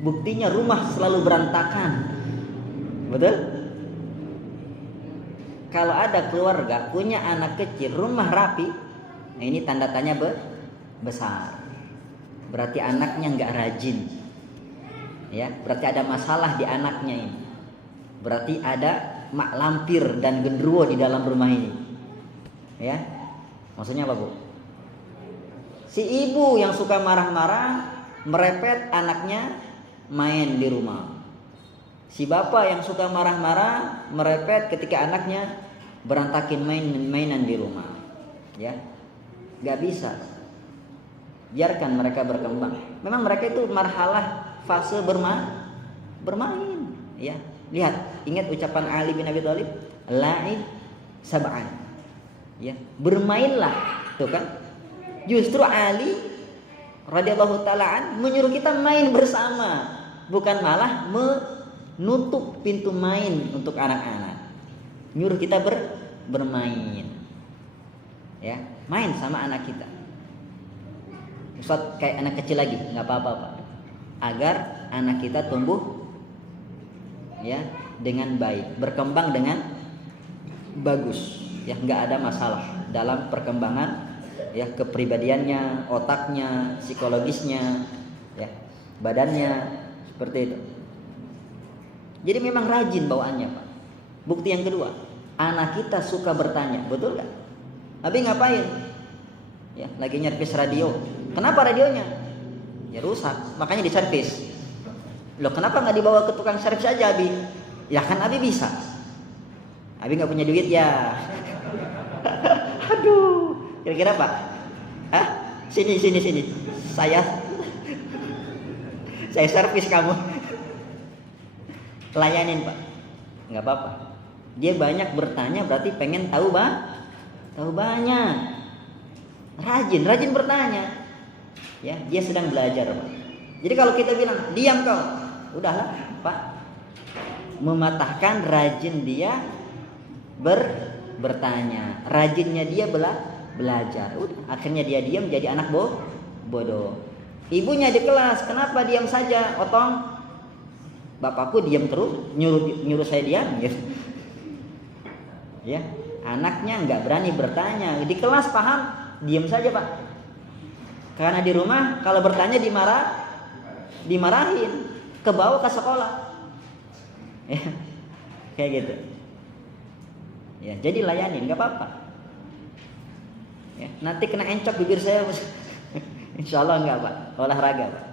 Buktinya rumah selalu berantakan. Betul? Kalau ada keluarga punya anak kecil, rumah rapi, nah ini tanda tanya besar. Berarti anaknya nggak rajin. Ya, berarti ada masalah di anaknya ini. Berarti ada mak lampir dan genderuwo di dalam rumah ini. Ya, maksudnya apa, Bu? Si ibu yang suka marah-marah merepet anaknya main di rumah. Si bapak yang suka marah-marah merepet ketika anaknya berantakin mainan di rumah. Ya, nggak bisa. Biarkan mereka berkembang. Memang mereka itu marhalah fase bermain, ya. Lihat, ingat ucapan Ali bin Abi Thalib, la'ib sab'an. Ya, bermainlah, tuh kan? Justru Ali radhiyallahu ta'ala menyuruh kita main bersama, bukan malah menutup pintu main untuk anak-anak. Nyuruh kita bermain. Ya, main sama anak kita. Ustaz, kayak anak kecil lagi, nggak apa-apa, Pak. Agar anak kita tumbuh ya dengan baik, berkembang dengan bagus, ya nggak ada masalah dalam perkembangan ya kepribadiannya, otaknya, psikologisnya, ya badannya, seperti itu. Jadi memang rajin bawaannya, Pak. Bukti yang kedua, anak kita suka bertanya, betul nggak? Abi ngapain? Ya lagi nyervis radio. Kenapa radionya? Ya rusak, makanya diservis. Loh kenapa nggak dibawa ke tukang servis aja, Abi? Ya kan Abi bisa. Abi nggak punya duit ya. Aduh, kira-kira Pak? Hah? Sini. Saya servis kamu. Layanin, Pak. Nggak apa-apa. Dia banyak bertanya berarti pengen tahu banyak. Rajin bertanya. Ya, dia sedang belajar, Pak. Jadi kalau kita bilang diam kau, udahlah, Pak. Mematahkan rajin dia bertanya, rajinnya dia belajar. Udah, akhirnya dia diam jadi anak bodoh. Ibunya di kelas, kenapa diam saja, Otong? Bapakku diam terus, nyuruh saya diam, gitu. Ya, anaknya nggak berani bertanya. Di kelas paham, diam saja, Pak. Karena di rumah kalau bertanya dimarahin, kebawa ke sekolah. Ya, kayak gitu. Ya, jadi layanin, nggak apa-apa. Ya, nanti kena encok bibir saya, insya Allah nggak, Pak. Olahraga, Pak.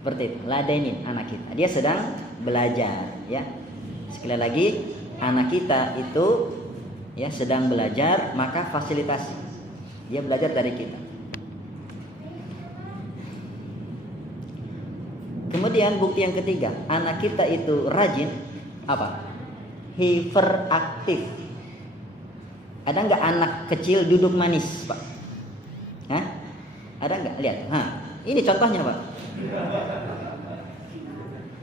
Seperti itu, ladenin anak kita. Dia sedang belajar, ya. Sekali lagi, anak kita itu ya sedang belajar, maka fasilitasi. Dia belajar dari kita. Kemudian bukti yang ketiga, anak kita itu rajin apa? Hiperaktif. Ada nggak anak kecil duduk manis, Pak? Hah? Ada nggak? Lihat. Ini contohnya, Pak.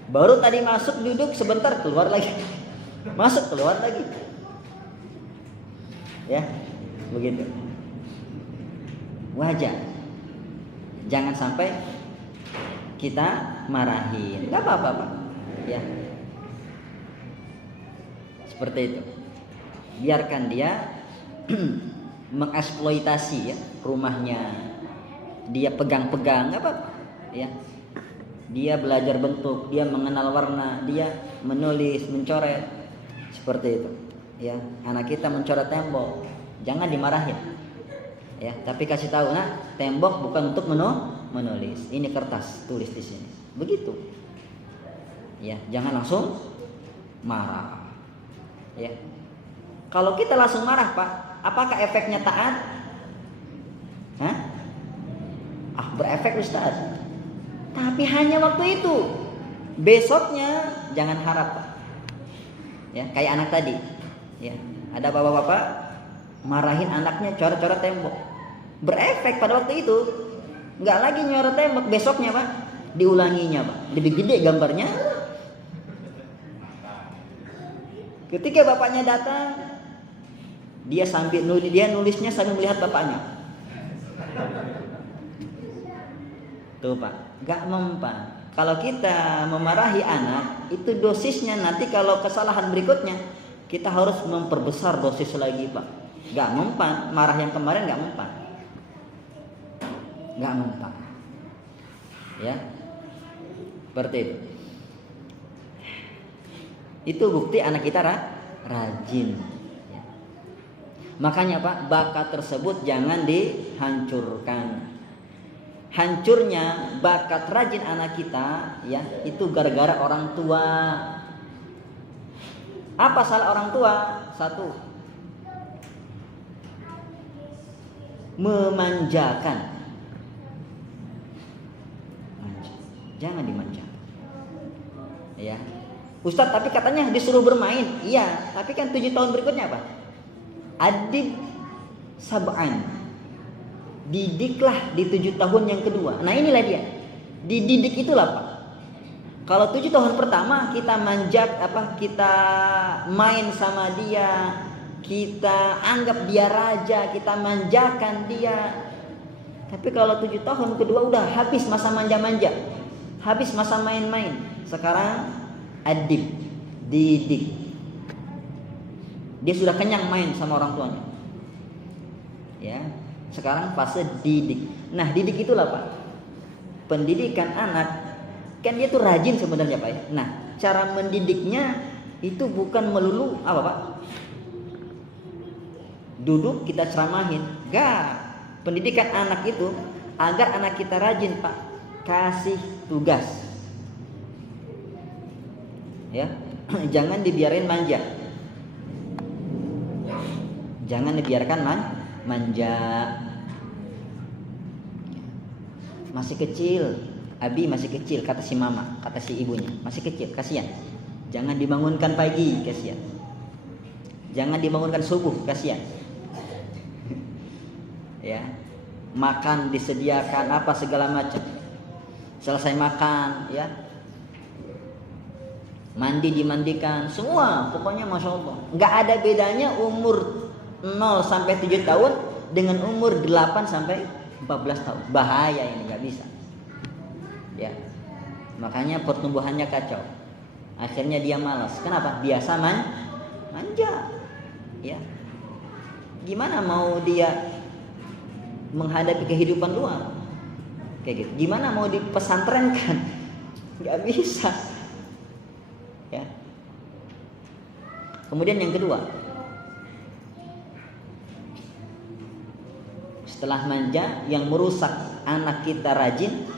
Baru tadi masuk duduk sebentar keluar lagi. Masuk keluar lagi. Ya, begitu. Wajar. Jangan sampai kita marahin, nggak apa-apa, Pak. Ya, seperti itu. Biarkan dia mengeksploitasi ya rumahnya. Dia pegang-pegang, nggak apa-apa. Ya, dia belajar bentuk, dia mengenal warna, dia menulis, mencoret, seperti itu. Ya, anak kita mencoret tembok, jangan dimarahin. Ya, tapi kasih tahu, nah, tembok bukan untuk menulis. Ini kertas, tulis di sini. Begitu. Ya, jangan langsung marah. Ya. Kalau kita langsung marah, Pak, apakah efeknya taat? Hah? berefek Ustaz. Tapi hanya waktu itu. Besoknya jangan harap, Pak. Ya, kayak anak tadi. Ya, ada bapak-bapak marahin anaknya coret-coret tembok. Berefek pada waktu itu. Enggak lagi nyoret tembok, besoknya Pak diulanginya Pak. Lebih gede gambarnya. Ketika bapaknya datang, dia nulisnya sambil melihat bapaknya. Tuh Pak, gak mempan. Kalau kita memarahi anak, itu dosisnya nanti kalau kesalahan berikutnya kita harus memperbesar dosis lagi Pak. Gak mempan, marah yang kemarin gak mempan. Gak mempan. Ya, seperti itu. Itu bukti anak kita rajin. Ya. Makanya Pak, bakat tersebut jangan dihancurkan. Hancurnya bakat rajin anak kita ya itu gara-gara orang tua. Apa salah orang tua? Satu, memanjakan. Jangan dimanja. Ya. Ustadz, tapi katanya disuruh bermain. Iya, tapi kan 7 tahun berikutnya apa? Adib sab'an. Didiklah di 7 tahun yang kedua. Nah inilah dia. Dididik itulah Pak. Kalau 7 tahun pertama kita kita main sama dia, kita anggap dia raja, kita manjakan dia. Tapi kalau 7 tahun kedua udah habis masa manja-manja, habis masa main-main. Sekarang adib, didik. Dia sudah kenyang main sama orang tuanya. Ya. Sekarang fase didik. Nah, didik itulah Pak. Pendidikan anak kan dia tuh rajin sebenarnya Pak ya. Nah, cara mendidiknya itu bukan melulu apa Pak? Duduk kita ceramahin. Enggak. Pendidikan anak itu agar anak kita rajin Pak. Kasih tugas. Ya. Jangan dibiarin manja. Jangan dibiarkan manja. Masih kecil, Abi masih kecil, kata si mama, kata si ibunya, masih kecil, kasihan. Jangan dibangunkan pagi, kasihan. Jangan dibangunkan subuh, kasihan. Ya, makan disediakan apa segala macam. Selesai makan, ya, mandi dimandikan, semua, pokoknya masya Allah. Nggak ada bedanya umur 0 sampai 7 tahun dengan umur 8 sampai 14 tahun. Bahaya ini, nggak bisa. Ya. Makanya pertumbuhannya kacau. Akhirnya dia malas. Kenapa? Biasa manja. Ya. Gimana mau dia menghadapi kehidupan luar? Kayak gitu. Gimana mau dipesantrenkan? Nggak bisa. Ya. Kemudian yang kedua, setelah manja yang merusak anak kita rajin,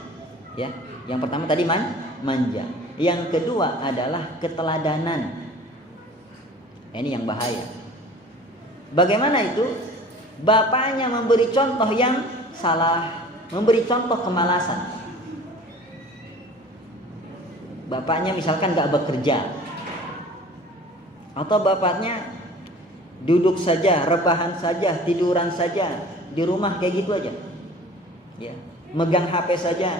ya. Yang pertama tadi manja. Yang kedua adalah keteladanan. Ini yang bahaya. Bagaimana itu? Bapaknya memberi contoh yang salah, memberi contoh kemalasan. Bapaknya misalkan gak bekerja, atau bapaknya duduk saja, rebahan saja, tiduran saja di rumah kayak gitu aja, ya, megang HP saja.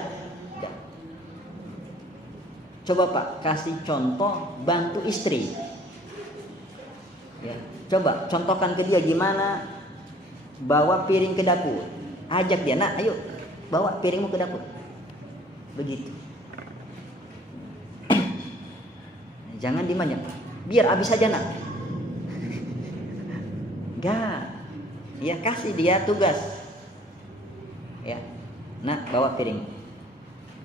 Ya. Coba Pak kasih contoh bantu istri, ya. Coba contohkan ke dia gimana bawa piring ke dapur, ajak dia, nak, ayo bawa piringmu ke dapur, begitu. Jangan dimanja, biar habis saja nak. Enggak. Ya, kasih dia tugas. Ya. Nah, bawa piring.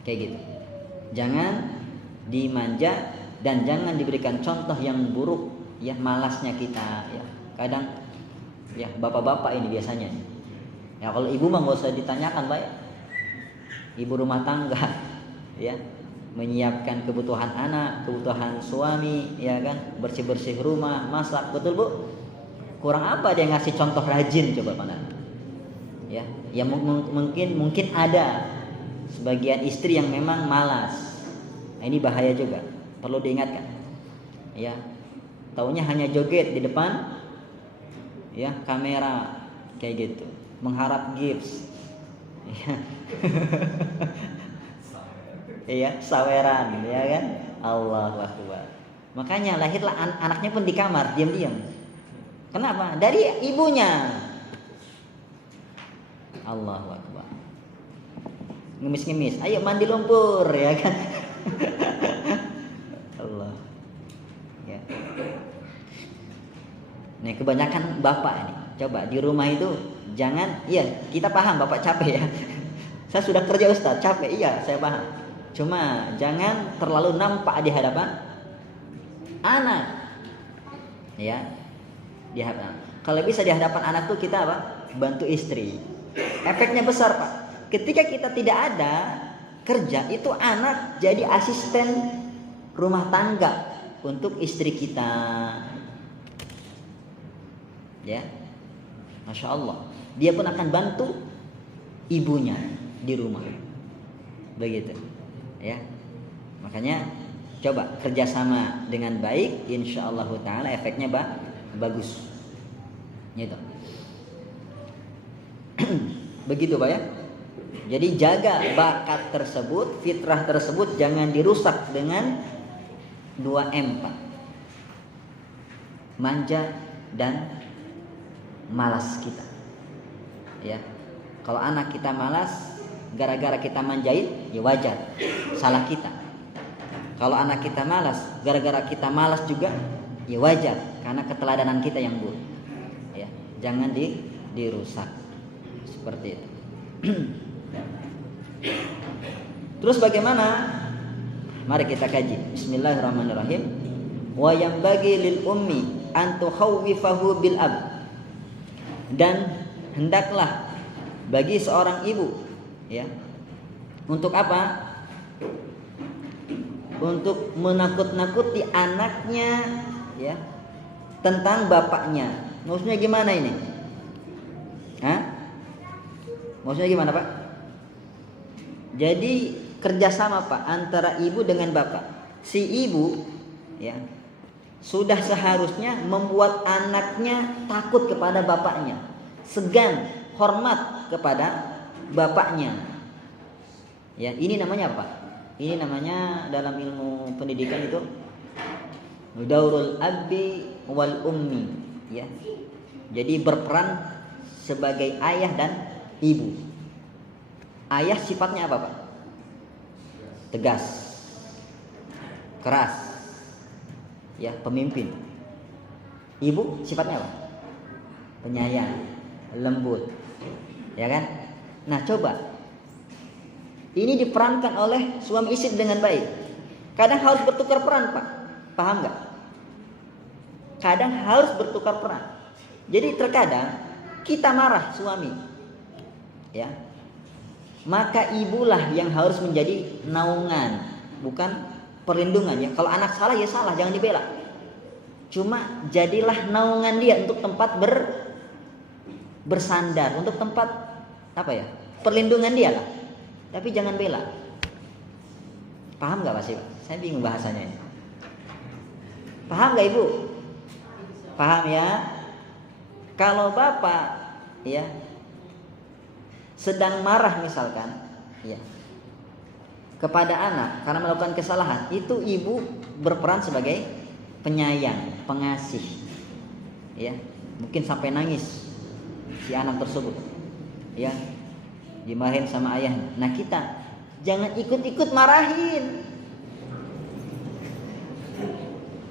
Kayak gitu. Jangan dimanja dan jangan diberikan contoh yang buruk, ya, malasnya kita, ya. Kadang ya bapak-bapak ini biasanya. Ya kalau ibu mah enggak usah ditanyakan, Pak. Ibu rumah tangga, ya, menyiapkan kebutuhan anak, kebutuhan suami, ya kan, bersih-bersih rumah, masak, betul Bu? Kurang apa dia ngasih contoh rajin, coba mana? Ya, ya mungkin ada sebagian istri yang memang malas. Nah, ini bahaya juga, perlu diingatkan. Ya, taunya hanya joget di depan ya kamera kayak gitu, mengharap gifts. Ya. Iya, saweran, ya kan? Allahu Akbar. Makanya lahirlah anaknya pun di kamar, diam-diam. Kenapa? Dari ibunya. Allahu Akbar. Ngemis-ngemis, ayo mandi lumpur, ya kan? Allah. Ya. Nih kebanyakan bapak ini. Coba di rumah itu jangan, iya kita paham bapak capek ya. Saya sudah kerja Ustaz, capek, iya saya paham. Cuma jangan terlalu nampak di hadapan anak. Ya. Di hadapan. Kalau bisa di hadapan anak tuh kita apa? Bantu istri. Efeknya besar, Pak. Ketika kita tidak ada kerja, itu anak jadi asisten rumah tangga untuk istri kita. Ya. Masya Allah. Dia pun akan bantu ibunya di rumah. Begitu. Ya. Makanya coba kerjasama dengan baik, insyaallah taala efeknya bagus. Gitu. Begitu Pak ya. Jadi jaga bakat tersebut, fitrah tersebut jangan dirusak dengan 2M Pak. Manja dan malas kita. Ya. Kalau anak kita malas gara-gara kita manjain, ya wajar. Salah kita. Kalau anak kita malas gara-gara kita malas juga, ya wajar karena keteladanan kita yang buruk. Ya, jangan dirusak. Seperti itu. Terus bagaimana? Mari kita kaji. Bismillahirrahmanirrahim. Wa yanbaghi lil ummi an tukhawwifahu bil ab. Dan hendaklah bagi seorang ibu, ya. Untuk apa? Untuk menakut-nakuti anaknya, ya, tentang bapaknya. Maksudnya gimana ini? Hah? Maksudnya gimana Pak? Jadi kerjasama Pak antara ibu dengan bapak. Si ibu, ya, sudah seharusnya membuat anaknya takut kepada bapaknya, segan, hormat kepada bapaknya. Ya, ini namanya apa? Ini namanya dalam ilmu pendidikan itu daurul abi wal ummi, ya. Jadi berperan sebagai ayah dan ibu. Ayah sifatnya apa Pak? Tegas, keras, ya, pemimpin. Ibu sifatnya apa? Penyayang, lembut, ya kan? Nah coba, ini diperankan oleh suami istri dengan baik. Kadang harus bertukar peran Pak, paham nggak? Kadang harus bertukar peran. Jadi terkadang kita marah suami, ya, maka ibulah yang harus menjadi naungan, bukan perlindungan, ya. Kalau anak salah ya salah, jangan dibela. Cuma jadilah naungan dia untuk tempat bersandar, untuk tempat apa ya? Perlindungan dia lah. Tapi jangan bela. Paham nggak Pak Sih? Saya bingung bahasanya ini. Paham nggak Ibu? Paham ya? Kalau bapak, ya, sedang marah misalkan, ya, kepada anak karena melakukan kesalahan, itu ibu berperan sebagai penyayang, pengasih, ya, mungkin sampai nangis si anak tersebut, ya, dimarahin sama ayahnya. Nah kita jangan ikut-ikut marahin.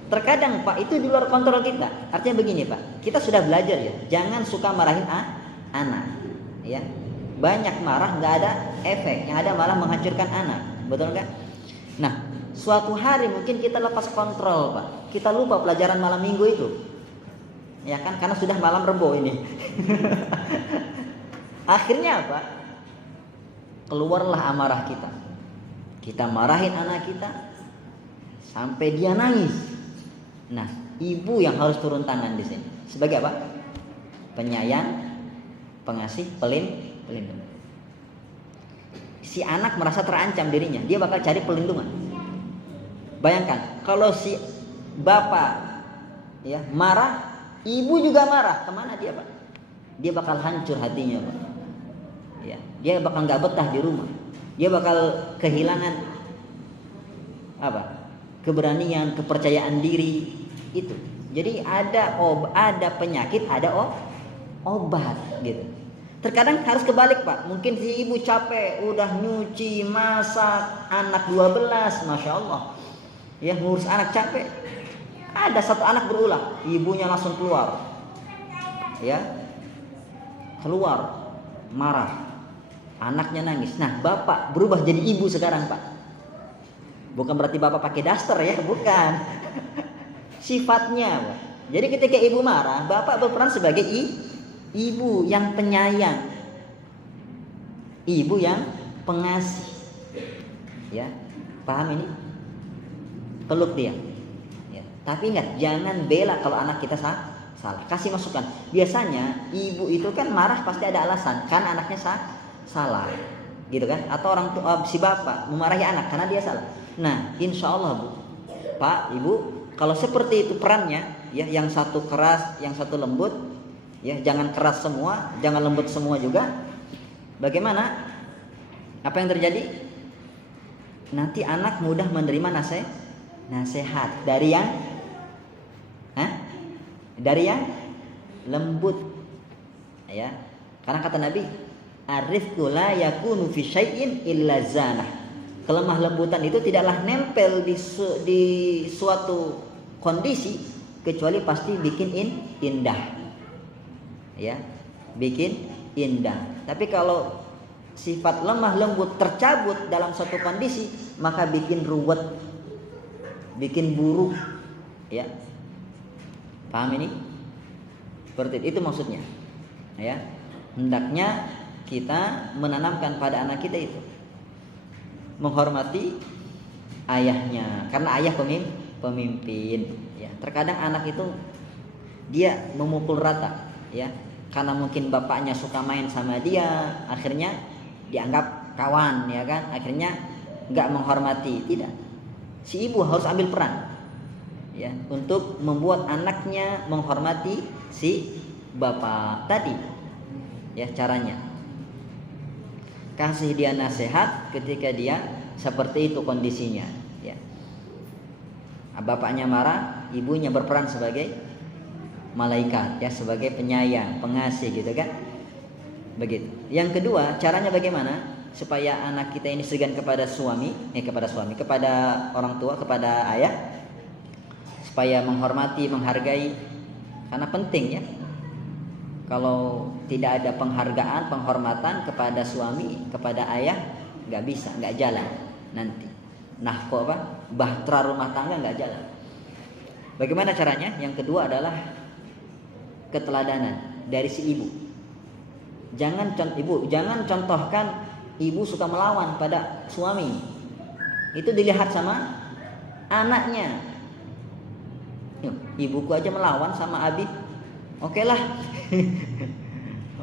Terkadang Pak itu di luar kontrol kita. Artinya begini Pak, kita sudah belajar ya, jangan suka marahin anak, ya. Banyak marah nggak ada efek, yang ada malah menghancurkan anak, betul nggak? Nah, suatu hari mungkin kita lepas kontrol Pak, kita lupa pelajaran malam minggu itu, ya kan? Karena sudah malam Rebo ini. Akhirnya apa? Keluarlah amarah kita. Kita marahin anak kita sampai dia nangis. Nah, ibu yang harus turun tangan di sini. Sebagai apa? Penyayang, pengasih, pelindung. si anak merasa terancam dirinya, dia bakal cari perlindungan. Bayangkan kalau si bapak ya marah, ibu juga marah, kemana dia Pak? Dia bakal hancur hatinya Pak. Ya, dia bakal nggak betah di rumah, dia bakal kehilangan apa? Keberanian, kepercayaan diri itu. Jadi ada penyakit, ada obat gitu. Terkadang harus kebalik Pak. Mungkin si ibu capek, udah nyuci, masak, anak 12, Masya Allah. Ya ngurus anak capek. Ada satu anak berulah, ibunya langsung keluar. Ya, keluar, marah. Anaknya nangis. Nah bapak berubah jadi ibu sekarang Pak. Bukan berarti bapak pakai daster ya, bukan. Sifatnya Pak. Jadi ketika ibu marah, bapak berperan sebagai ibu yang penyayang, ibu yang pengasih, ya, paham ini? Peluk dia, ya. Tapi ingat, jangan bela kalau anak kita salah. Kasih masukan. Biasanya ibu itu kan marah pasti ada alasan, kan anaknya salah, gitu kan? Atau orang tua si bapak memarahi anak karena dia salah. Nah, insya Allah Bu, Pak, Ibu, kalau seperti itu perannya, ya, yang satu keras, yang satu lembut. Ya, jangan keras semua, jangan lembut semua juga. Bagaimana? Apa yang terjadi? Nanti anak mudah menerima nasihat dari yang dari yang lembut. Ya. Karena kata Nabi, "Arifku la yakunu fi syai'in illa zanah." Kelemah lembutan itu tidaklah nempel di suatu kondisi kecuali pasti bikin indah. Ya, bikin indah. Tapi kalau sifat lemah lembut tercabut dalam suatu kondisi, maka bikin ruwet, bikin buruk. Ya, paham ini? Seperti itu maksudnya. Ya, hendaknya kita menanamkan pada anak kita itu menghormati ayahnya, karena ayah pemimpin. Ya, terkadang anak itu dia memukul rata. Ya, karena mungkin bapaknya suka main sama dia, akhirnya dianggap kawan, ya kan? Akhirnya nggak menghormati. Tidak, si ibu harus ambil peran, ya, untuk membuat anaknya menghormati si bapak tadi. Ya, caranya kasih dia nasihat ketika dia seperti itu kondisinya. Ya, bapaknya marah, ibunya berperan sebagai malaikat, ya, sebagai penyayang, pengasih, gitu kan? Begitu. Yang kedua, caranya bagaimana supaya anak kita ini segan kepada kepada orang tua, kepada ayah, supaya menghormati, menghargai. Karena penting, ya. Kalau tidak ada penghargaan, penghormatan kepada suami, kepada ayah, nggak bisa, nggak jalan nanti. Nah, kok bahtera rumah tangga nggak jalan. Bagaimana caranya? Yang kedua adalah keteladanan dari si ibu. Jangan contohkan ibu suka melawan pada suami. Itu dilihat sama anaknya. Ibuku aja melawan sama Abi. Oke lah.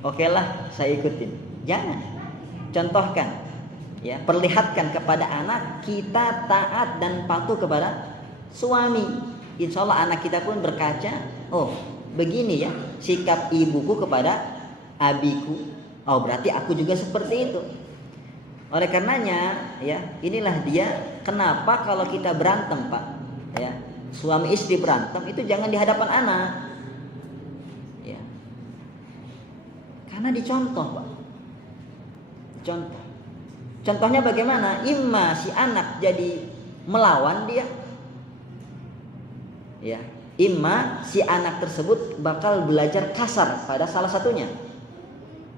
Oke lah, saya ikutin. Jangan. Contohkan. Ya, perlihatkan kepada anak kita taat dan patuh kepada suami. Insya Allah anak kita pun berkaca, oh, begini ya sikap ibuku kepada abiku. Oh, berarti aku juga seperti itu. Oleh karenanya, ya, inilah dia kenapa kalau kita berantem, Pak, ya, suami istri berantem itu jangan di hadapan anak. Ya. Karena dicontoh, Pak. Contoh. Contohnya bagaimana? Imma si anak jadi melawan dia. Ya. Imma si anak tersebut bakal belajar kasar pada salah satunya.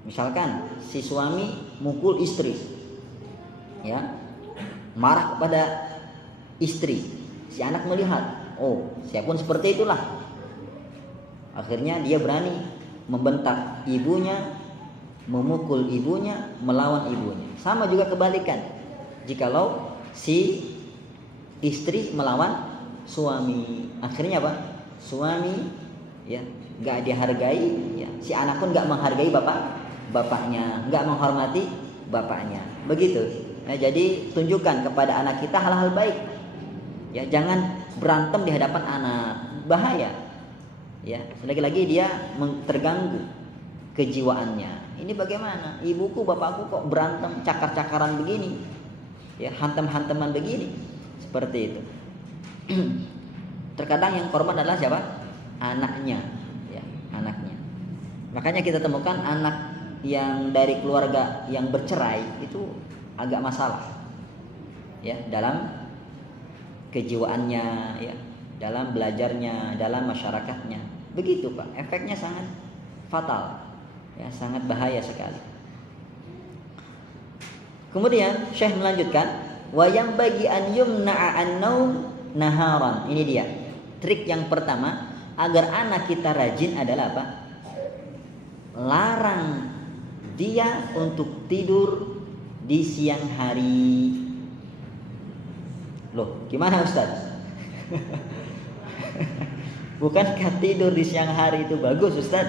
Misalkan si suami mukul istri, ya, marah kepada istri. Si anak melihat, oh, saya pun seperti itulah. Akhirnya dia berani membentak ibunya, memukul ibunya, melawan ibunya. Sama juga kebalikan. Jikalau si istri melawan suami, akhirnya apa? Suami, ya, nggak dihargai, ya, si anak pun nggak menghargai bapaknya, nggak menghormati bapaknya. Begitu. Ya, jadi tunjukkan kepada anak kita hal-hal baik. Ya, jangan berantem di hadapan anak, bahaya. Ya, lagi-lagi dia terganggu kejiwaannya. Ini bagaimana? Ibuku, bapakku kok berantem, cakar-cakaran begini, ya, hantem-hanteman begini, seperti itu. Terkadang yang korban adalah siapa? Anaknya, ya, anaknya. Makanya kita temukan anak yang dari keluarga yang bercerai itu agak masalah, ya, dalam kejiwaannya, ya, dalam belajarnya, dalam masyarakatnya. Begitu Pak, efeknya sangat fatal, ya, sangat bahaya sekali. Kemudian Syekh melanjutkan, wa yang bagi an yumna'a an-naum naharan. Ini dia trik yang pertama agar anak kita rajin adalah apa? Larang dia untuk tidur di siang hari. Loh, gimana Ustaz? Bukankah tidur di siang hari itu bagus Ustaz?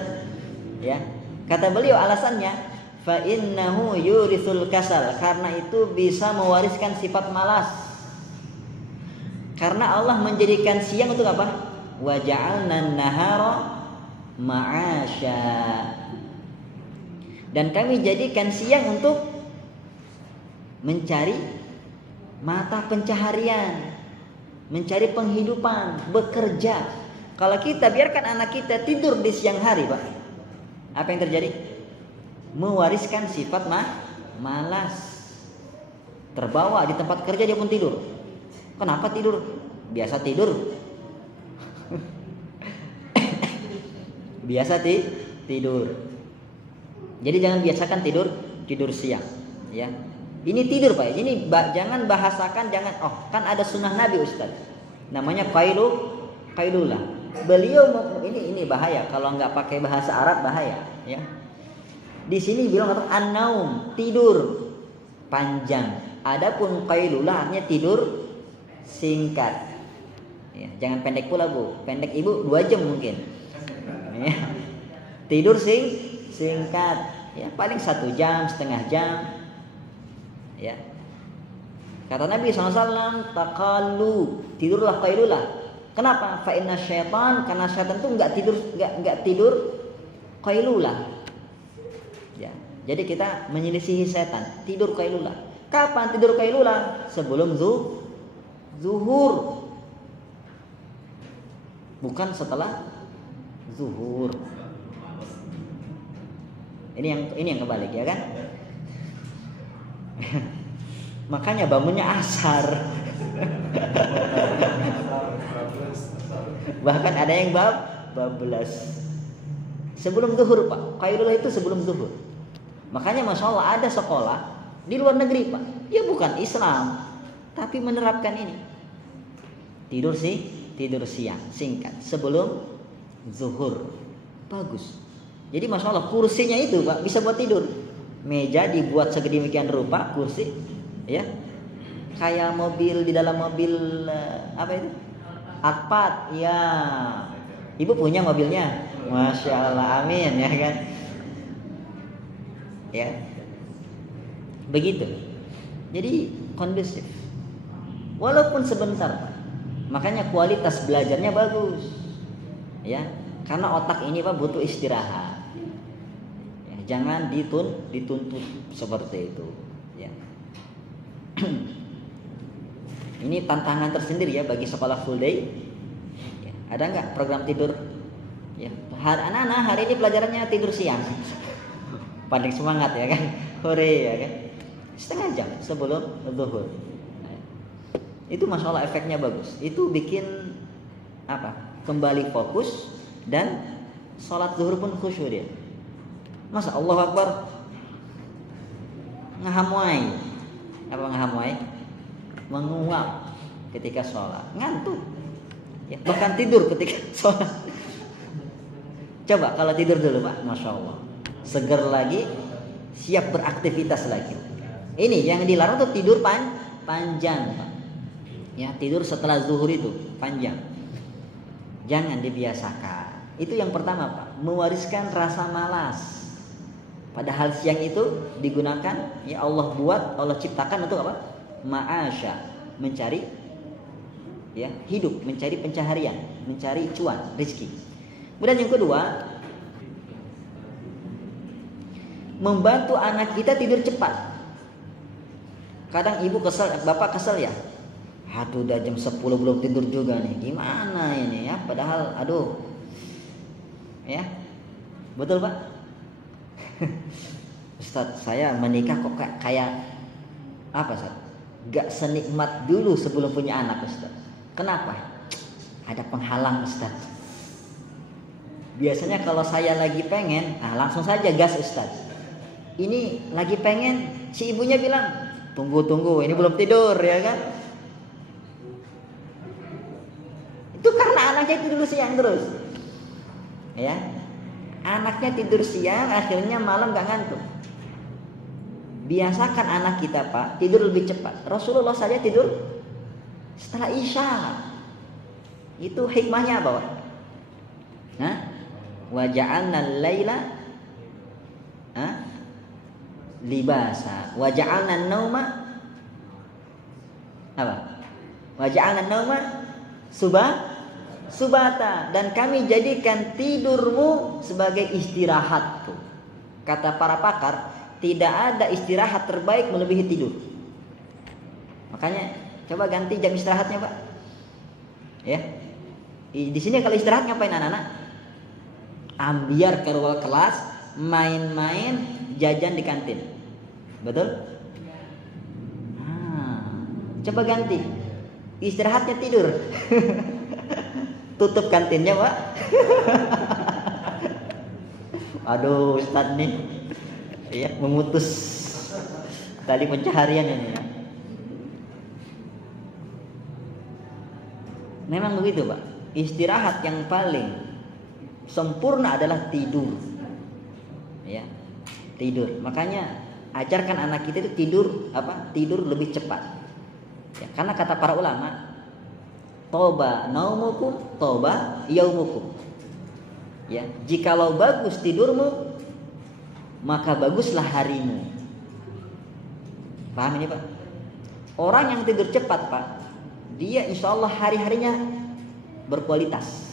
Ya, kata beliau alasannya, fa innahu yurisul kasal, karena itu bisa mewariskan sifat malas. Karena Allah menjadikan siang untuk apa? Wa ja'alna nahara ma'asya. Dan kami jadikan siang untuk mencari mata pencaharian, mencari penghidupan, bekerja. Kalau kita biarkan anak kita tidur di siang hari, Pak, apa yang terjadi? Mewariskan sifat malas. Terbawa di tempat kerja dia pun tidur. Kenapa tidur? Biasa tidur. Biasa tidur. Jadi jangan biasakan tidur siang, ya. Ini tidur Pak. Ini jangan bahasakan, jangan. Oh, kan ada sunnah Nabi Ustaz. Namanya qailulah. Beliau ini bahaya kalau nggak pakai bahasa Arab, bahaya, ya. Di sini bilang an-naum, tidur panjang. Adapun qailulah artinya tidur singkat. Ya, jangan pendek pula Bu. Pendek Ibu 2 jam mungkin. Ya. Tidur singkat, ya, paling 1 jam, setengah jam. Ya. Kata Nabi SAW, taqallu, tidurlah qailulah. Kenapa? Fa inna syaitan, karena syaitan itu enggak tidur qailulah. Ya. Jadi kita menyelisihi setan, tidur qailulah. Kapan tidur qailulah? Sebelum zuhur. Bukan setelah zuhur. Ini yang kebalik, ya kan? Makanya bangunnya asar. Bahkan ada yang bablas. Sebelum zuhur Pak. Qailulah itu sebelum zuhur. Makanya Masya Allah ada sekolah di luar negeri Pak, ya bukan Islam, tapi menerapkan ini. Tidur siang singkat sebelum zuhur. Bagus. Jadi Masya Allah kursinya itu Pak bisa buat tidur. Meja dibuat segedemikian rupa, kursi, ya, kayak mobil, di dalam mobil apa itu? Alphard, ya. Ibu punya mobilnya? Masya Allah, amin, ya kan? Ya, begitu. Jadi kondusif, walaupun sebentar, Pak. Makanya kualitas belajarnya bagus, ya. Karena otak ini Pak butuh istirahat. Ya, jangan dituntut seperti itu, ya. Ini tantangan tersendiri ya bagi sekolah full day. Ya, ada nggak program tidur? Ya, anak-anak hari ini pelajarannya tidur siang. Paling semangat ya kan? Hore ya kan? Setengah jam sebelum zuhur. Itu Masya Allah efeknya bagus. Itu bikin apa? Kembali fokus dan sholat zuhur pun khusyuk dia. Masa Allahu Akbar ngahamuai. Apa ngahamuai? Menguap ketika sholat, ngantuk, ya, bahkan tidur ketika sholat. Coba kalau tidur dulu Pak, Masya Allah, seger lagi, siap beraktivitas lagi. Ini yang dilarang tuh tidur panjang Pak. Ya, tidur setelah zuhur itu panjang, jangan dibiasakan. Itu yang pertama Pak, mewariskan rasa malas. Padahal siang itu digunakan, ya Allah buat, Allah ciptakan untuk apa? Ma'asya, mencari ya hidup, mencari pencaharian, mencari cuan, rezeki. Kemudian yang kedua, membantu anak kita tidur cepat. Kadang ibu kesel, bapak kesel ya. Aduh, udah jam 10 belum tidur juga nih. Gimana ini ya? Padahal aduh. Ya. Betul, Pak? Ustaz, saya menikah kok kayak apa, Ustaz? Gak senikmat dulu sebelum punya anak, Ustaz. Kenapa? Ada penghalang, Ustaz. Biasanya kalau saya lagi pengen, langsung saja gas, Ustaz. Ini lagi pengen, si ibunya bilang, tunggu, ini belum tidur, ya kan? Itu karena anaknya tidur siang terus. Ya. Anaknya tidur siang, akhirnya malam gak ngantuk. Biasakan anak kita, Pak, tidur lebih cepat. Rasulullah saja tidur setelah Isya. Itu hikmahnya apa, Pak? Wa ja'alna al-laila libasa wa ja'alna an-nauma apa? Wa ja'alna an-nauma subata, dan kami jadikan tidurmu sebagai istirahat. Kata para pakar, tidak ada istirahat terbaik melebihi tidur. Makanya coba ganti jam istirahatnya, Pak. Ya. Di sini kalau istirahat ngapain anak-anak? Ambiar ke ruang kelas, main-main, jajan di kantin. Betul? Coba ganti. Istirahatnya tidur. Tutup kantinnya, Pak. Aduh, Ustaz nih ya, memutus tali pencaharian ini ya. Memang begitu, Pak. Istirahat yang paling sempurna adalah tidur. Ya. Tidur. Makanya ajarkan anak kita itu tidur lebih cepat. Ya, karena kata para ulama, toba naumukum, toba yaumukum. Ya, jikalau bagus tidurmu, maka baguslah harimu. Paham ini, Pak? Orang yang tidur cepat, Pak, dia insya Allah hari-harinya berkualitas.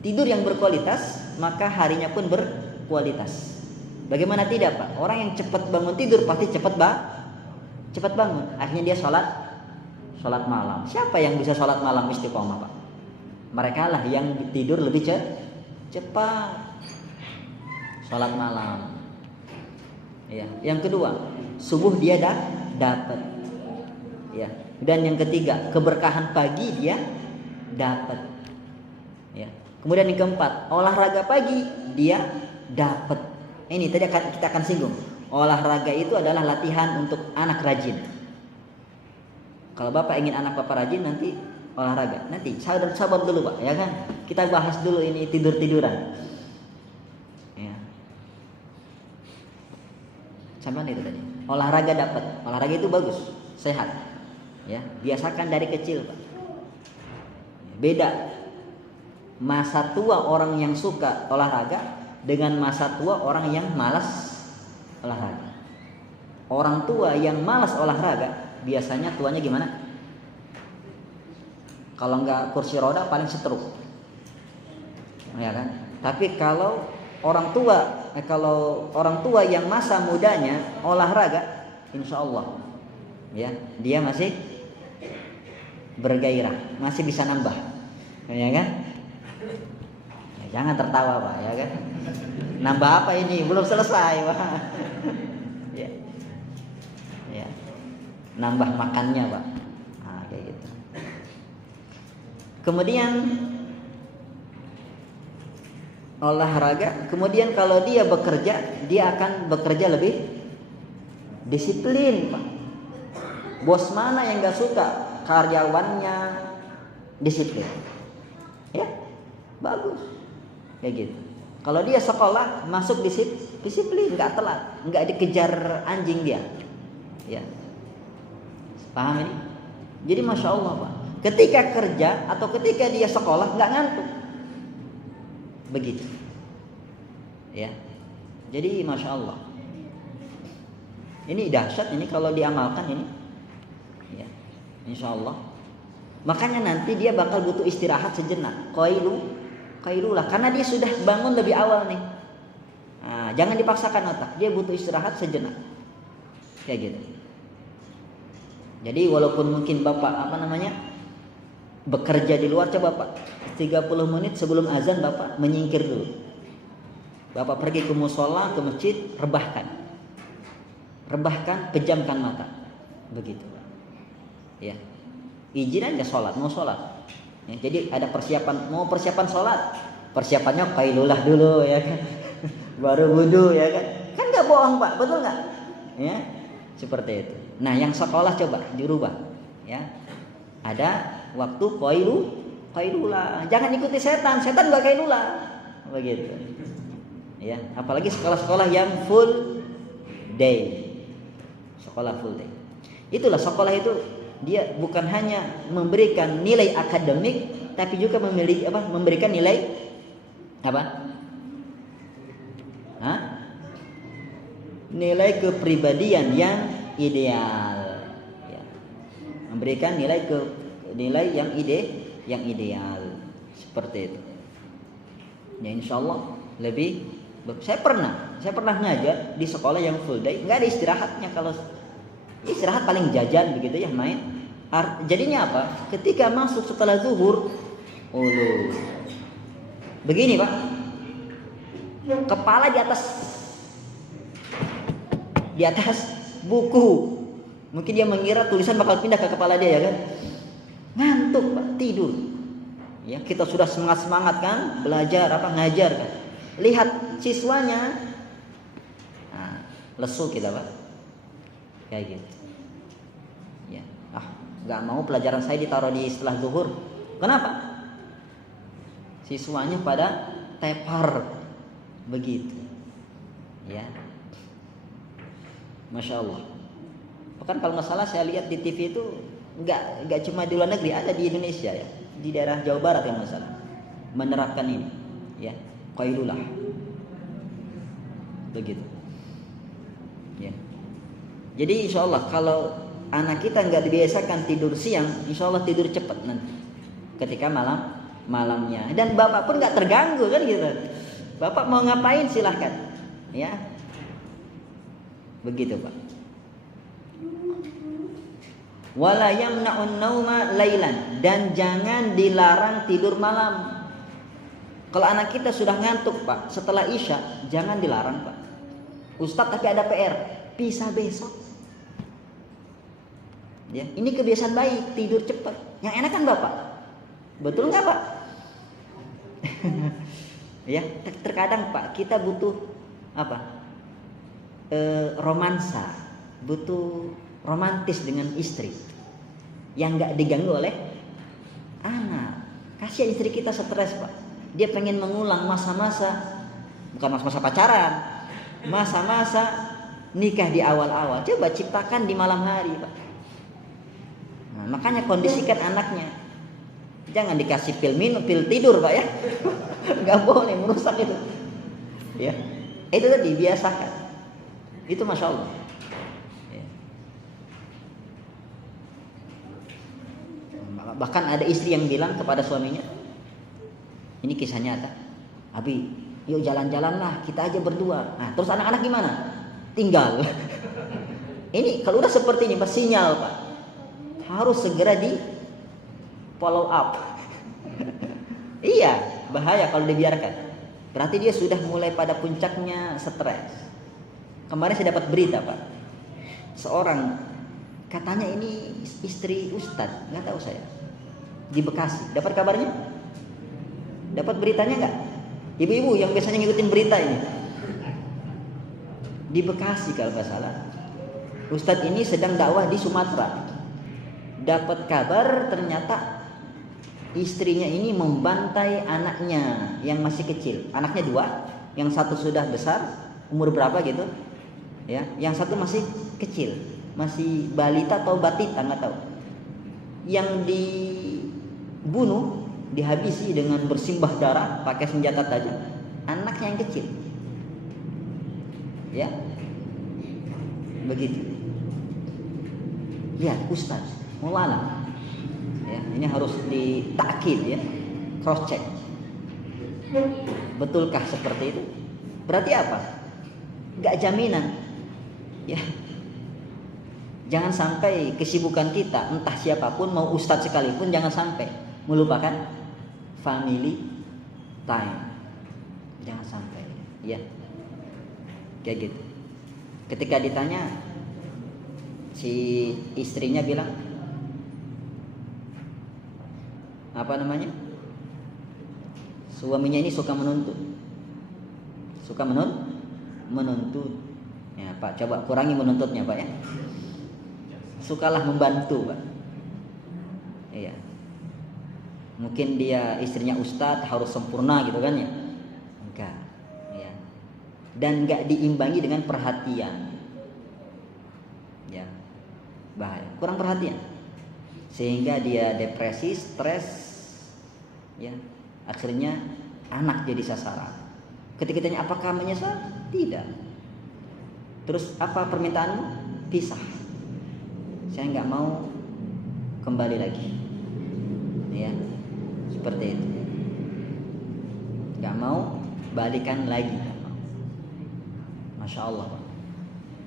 Tidur yang berkualitas, maka harinya pun berkualitas. Bagaimana tidak, Pak? Orang yang cepat bangun tidur pasti cepat bangun. Akhirnya dia sholat malam. Siapa yang bisa sholat malam istiqomah, Pak? Mereka lah yang tidur lebih cepat. Sholat malam. Ya. Yang kedua, subuh dia dapat. Ya. Dan yang ketiga, keberkahan pagi dia dapat. Ya. Kemudian yang keempat, olahraga pagi dia dapat. Ini tadi kita akan singgung. Olahraga itu adalah latihan untuk anak rajin. Kalau Bapak ingin anak Bapak rajin, nanti olahraga. Nanti sabar dulu, Pak, ya kan? Kita bahas dulu ini tidur-tiduran. Ya. Sama itu tadi. Olahraga dapat. Olahraga itu bagus, sehat. Ya, biasakan dari kecil, Pak. Beda masa tua orang yang suka olahraga dengan masa tua orang yang malas olahraga. Orang tua yang malas olahraga biasanya tuanya gimana? Kalau enggak kursi roda paling stroke. Ya kan? Tapi kalau orang tua yang masa mudanya olahraga, insya Allah ya, dia masih bergairah, masih bisa nambah. Ya kan? Ya, jangan tertawa, Pak, ya kan? Nambah apa ini? Belum selesai, Pak. Ya. Ya. Nambah makannya, Pak. Kayak gitu. Kemudian olahraga, kemudian kalau dia bekerja, dia akan bekerja lebih disiplin, Pak. Bos mana yang gak suka karyawannya disiplin? Ya, bagus. Kayak gitu. Kalau dia sekolah masuk disiplin, nggak telat, nggak dikejar anjing dia. Ya, paham ini? Jadi masya Allah, Pak. Ketika kerja atau ketika dia sekolah nggak ngantuk. Begitu. Ya. Jadi masya Allah. Ini dahsyat ini kalau diamalkan ini. Ya, insya Allah. Makanya nanti dia bakal butuh istirahat sejenak. Qailulah karena dia sudah bangun lebih awal nih. Nah, jangan dipaksakan otak. Dia butuh istirahat sejenak. Kayak gitu. Jadi walaupun mungkin Bapak bekerja di luar, coba Pak 30 menit sebelum azan Bapak menyingkir dulu. Bapak pergi ke musola, ke masjid, rebahkan, pejamkan mata. Begitu. Ya. Izin aja sholat, mau sholat. Ya, jadi ada persiapan sholat. Persiapannya qailulah dulu ya kan. Baru wudu ya kan. Kan enggak bohong Pak, betul enggak? Ya. Seperti itu. Nah, yang sekolah coba dirubah ya. Ada waktu qailulah. Jangan ikuti setan enggak qailulah. Begitu. Ya, apalagi sekolah-sekolah yang full day. Sekolah full day. Itulah sekolah itu dia bukan hanya memberikan nilai akademik tapi juga memberikan nilai apa? Nilai kepribadian yang ideal. Ya. Memberikan nilai yang ideal. Seperti itu. Ya insyaallah lebih. Saya pernah ngajar di sekolah yang full day, nggak ada istirahatnya. Kalau istirahat paling jajan begitu ya, main. Jadinya apa? Ketika masuk setelah zuhur, begini Pak, kepala di atas buku. Mungkin dia mengira tulisan bakal pindah ke kepala dia ya kan? Ngantuk Pak, tidur. Ya kita sudah semangat kan, belajar ngajar kan. Lihat siswanya, lesu kita Pak, kayak gitu. Ya, nggak mau pelajaran saya ditaruh di setelah zuhur. Kenapa? Siswanya pada tepar, begitu. Ya, masya Allah. Bahkan kalau nggak salah saya lihat di TV itu nggak cuma di luar negeri, ada di Indonesia ya, di daerah Jawa Barat yang nggak salah menerapkan ini. Ya. Qailulah. Begitu. Ya. Jadi insya Allah kalau anak kita nggak dibiasakan tidur siang, insya Allah tidur cepat nanti. Ketika malamnya. Dan bapak pun nggak terganggu kan gitu. Bapak mau ngapain silahkan. Ya. Begitu Pak. Wala yamna'un nauma lailan, dan jangan dilarang tidur malam. Kalau anak kita sudah ngantuk Pak, setelah Isya, jangan dilarang Pak. Ustadz tapi ada PR, bisa besok. Ya, ini kebiasaan baik, tidur cepat. Yang enak kan Bapak? Betul nggak Pak? Ya, terkadang Pak kita butuh romansa, butuh romantis dengan istri yang nggak diganggu oleh anak. Kasihan istri kita stres Pak. Dia pengen mengulang masa-masa, bukan masa-masa pacaran, masa-masa nikah di awal-awal. Coba ciptakan di malam hari Pak. Nah, makanya kondisikan anaknya. Jangan dikasih pil tidur Pak ya. Nggak boleh, merusak itu. Ya, itu tadi biasakan. Itu masya Allah. Ya. Bahkan ada istri yang bilang kepada suaminya, ini kisah nyata, Abi, yuk jalan-jalan lah, kita aja berdua. Nah, terus anak-anak gimana? Tinggal. Ini kalau udah seperti ini, sinyal Pak, harus segera di follow up. Iya, bahaya kalau dibiarkan. Berarti dia sudah mulai pada puncaknya stres. Kemarin saya dapat berita Pak, seorang katanya ini istri ustadz, nggak tahu saya, di Bekasi. Dapat kabarnya? Dapat beritanya nggak? Ibu-ibu yang biasanya ngikutin berita ini, di Bekasi kalau nggak salah, ustadz ini sedang dakwah di Sumatera. Dapat kabar ternyata istrinya ini membantai anaknya yang masih kecil. Anaknya 2, yang satu sudah besar, umur berapa gitu, ya, yang satu masih kecil, masih balita atau batita nggak tahu. Yang dibunuh, dihabisi dengan bersimbah darah pakai senjata tajam, anaknya yang kecil. Ya. Begitu. Lihat Ustaz, Maulana. Ya, ini harus ditakkid ya. Cross check. Betulkah seperti itu? Berarti apa? Gak jaminan. Ya. Jangan sampai kesibukan kita, entah siapapun, mau ustadz sekalipun, jangan sampai melupakan family time. Jangan sampai, ya. Kayak gitu. Ketika ditanya, si istrinya bilang, apa namanya? Suaminya ini suka menuntut. Suka menuntut. Ya, Pak, coba kurangi menuntutnya, Pak ya. Sukalah membantu, Pak. Iya. Mungkin dia istrinya ustadz harus sempurna gitu kan ya? Enggak. Ya. Dan enggak diimbangi dengan perhatian. Ya. Bahaya. Kurang perhatian. Sehingga dia depresi, stres, ya. Akhirnya anak jadi sasaran. Ketika ditanya apakah menyesal? Tidak. Terus apa permintaanmu? Pisah. Saya nggak mau kembali lagi, ya seperti itu. Nggak mau balikan lagi, Masya Allah,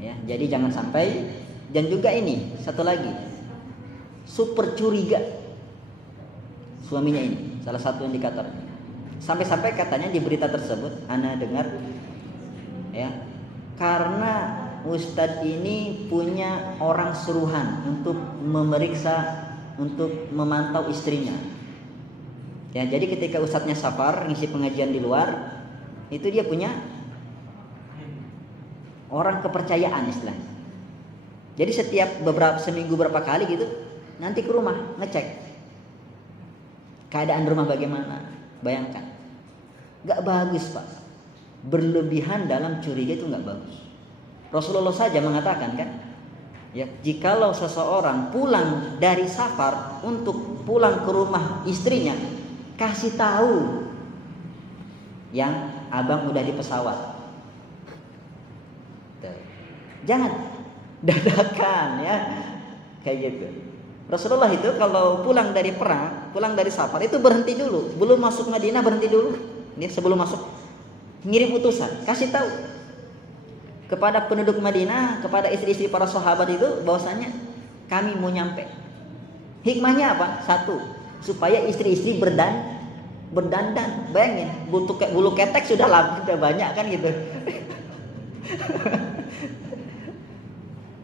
ya. Jadi jangan sampai. Dan juga ini satu lagi, super curiga suaminya ini, salah satu indikator. Sampai-sampai katanya di berita tersebut, ana dengar, ya, karena Ustadz ini punya orang suruhan untuk memeriksa, untuk memantau istrinya. Ya, jadi ketika Ustadznya safar ngisi pengajian di luar, itu dia punya orang kepercayaan istilahnya. Jadi setiap seminggu berapa kali gitu, nanti ke rumah ngecek keadaan rumah bagaimana. Bayangkan, nggak bagus Pak. Berlebihan dalam curiga itu nggak bagus. Rasulullah saja mengatakan kan, ya, jikalau seseorang pulang dari safar untuk pulang ke rumah istrinya, kasih tahu yang abang udah di pesawat. Jangan dadakan ya, kayak gitu. Rasulullah itu kalau pulang dari perang, pulang dari safar itu berhenti dulu, belum masuk Madinah berhenti dulu. Dia sebelum masuk ngirim utusan, kasih tahu kepada penduduk Madinah, kepada istri-istri para sahabat itu bahwasanya kami mau nyampe. Hikmahnya apa? Satu, supaya istri-istri berdandan. Bayangin, bulu ketek sudah banyak kan gitu.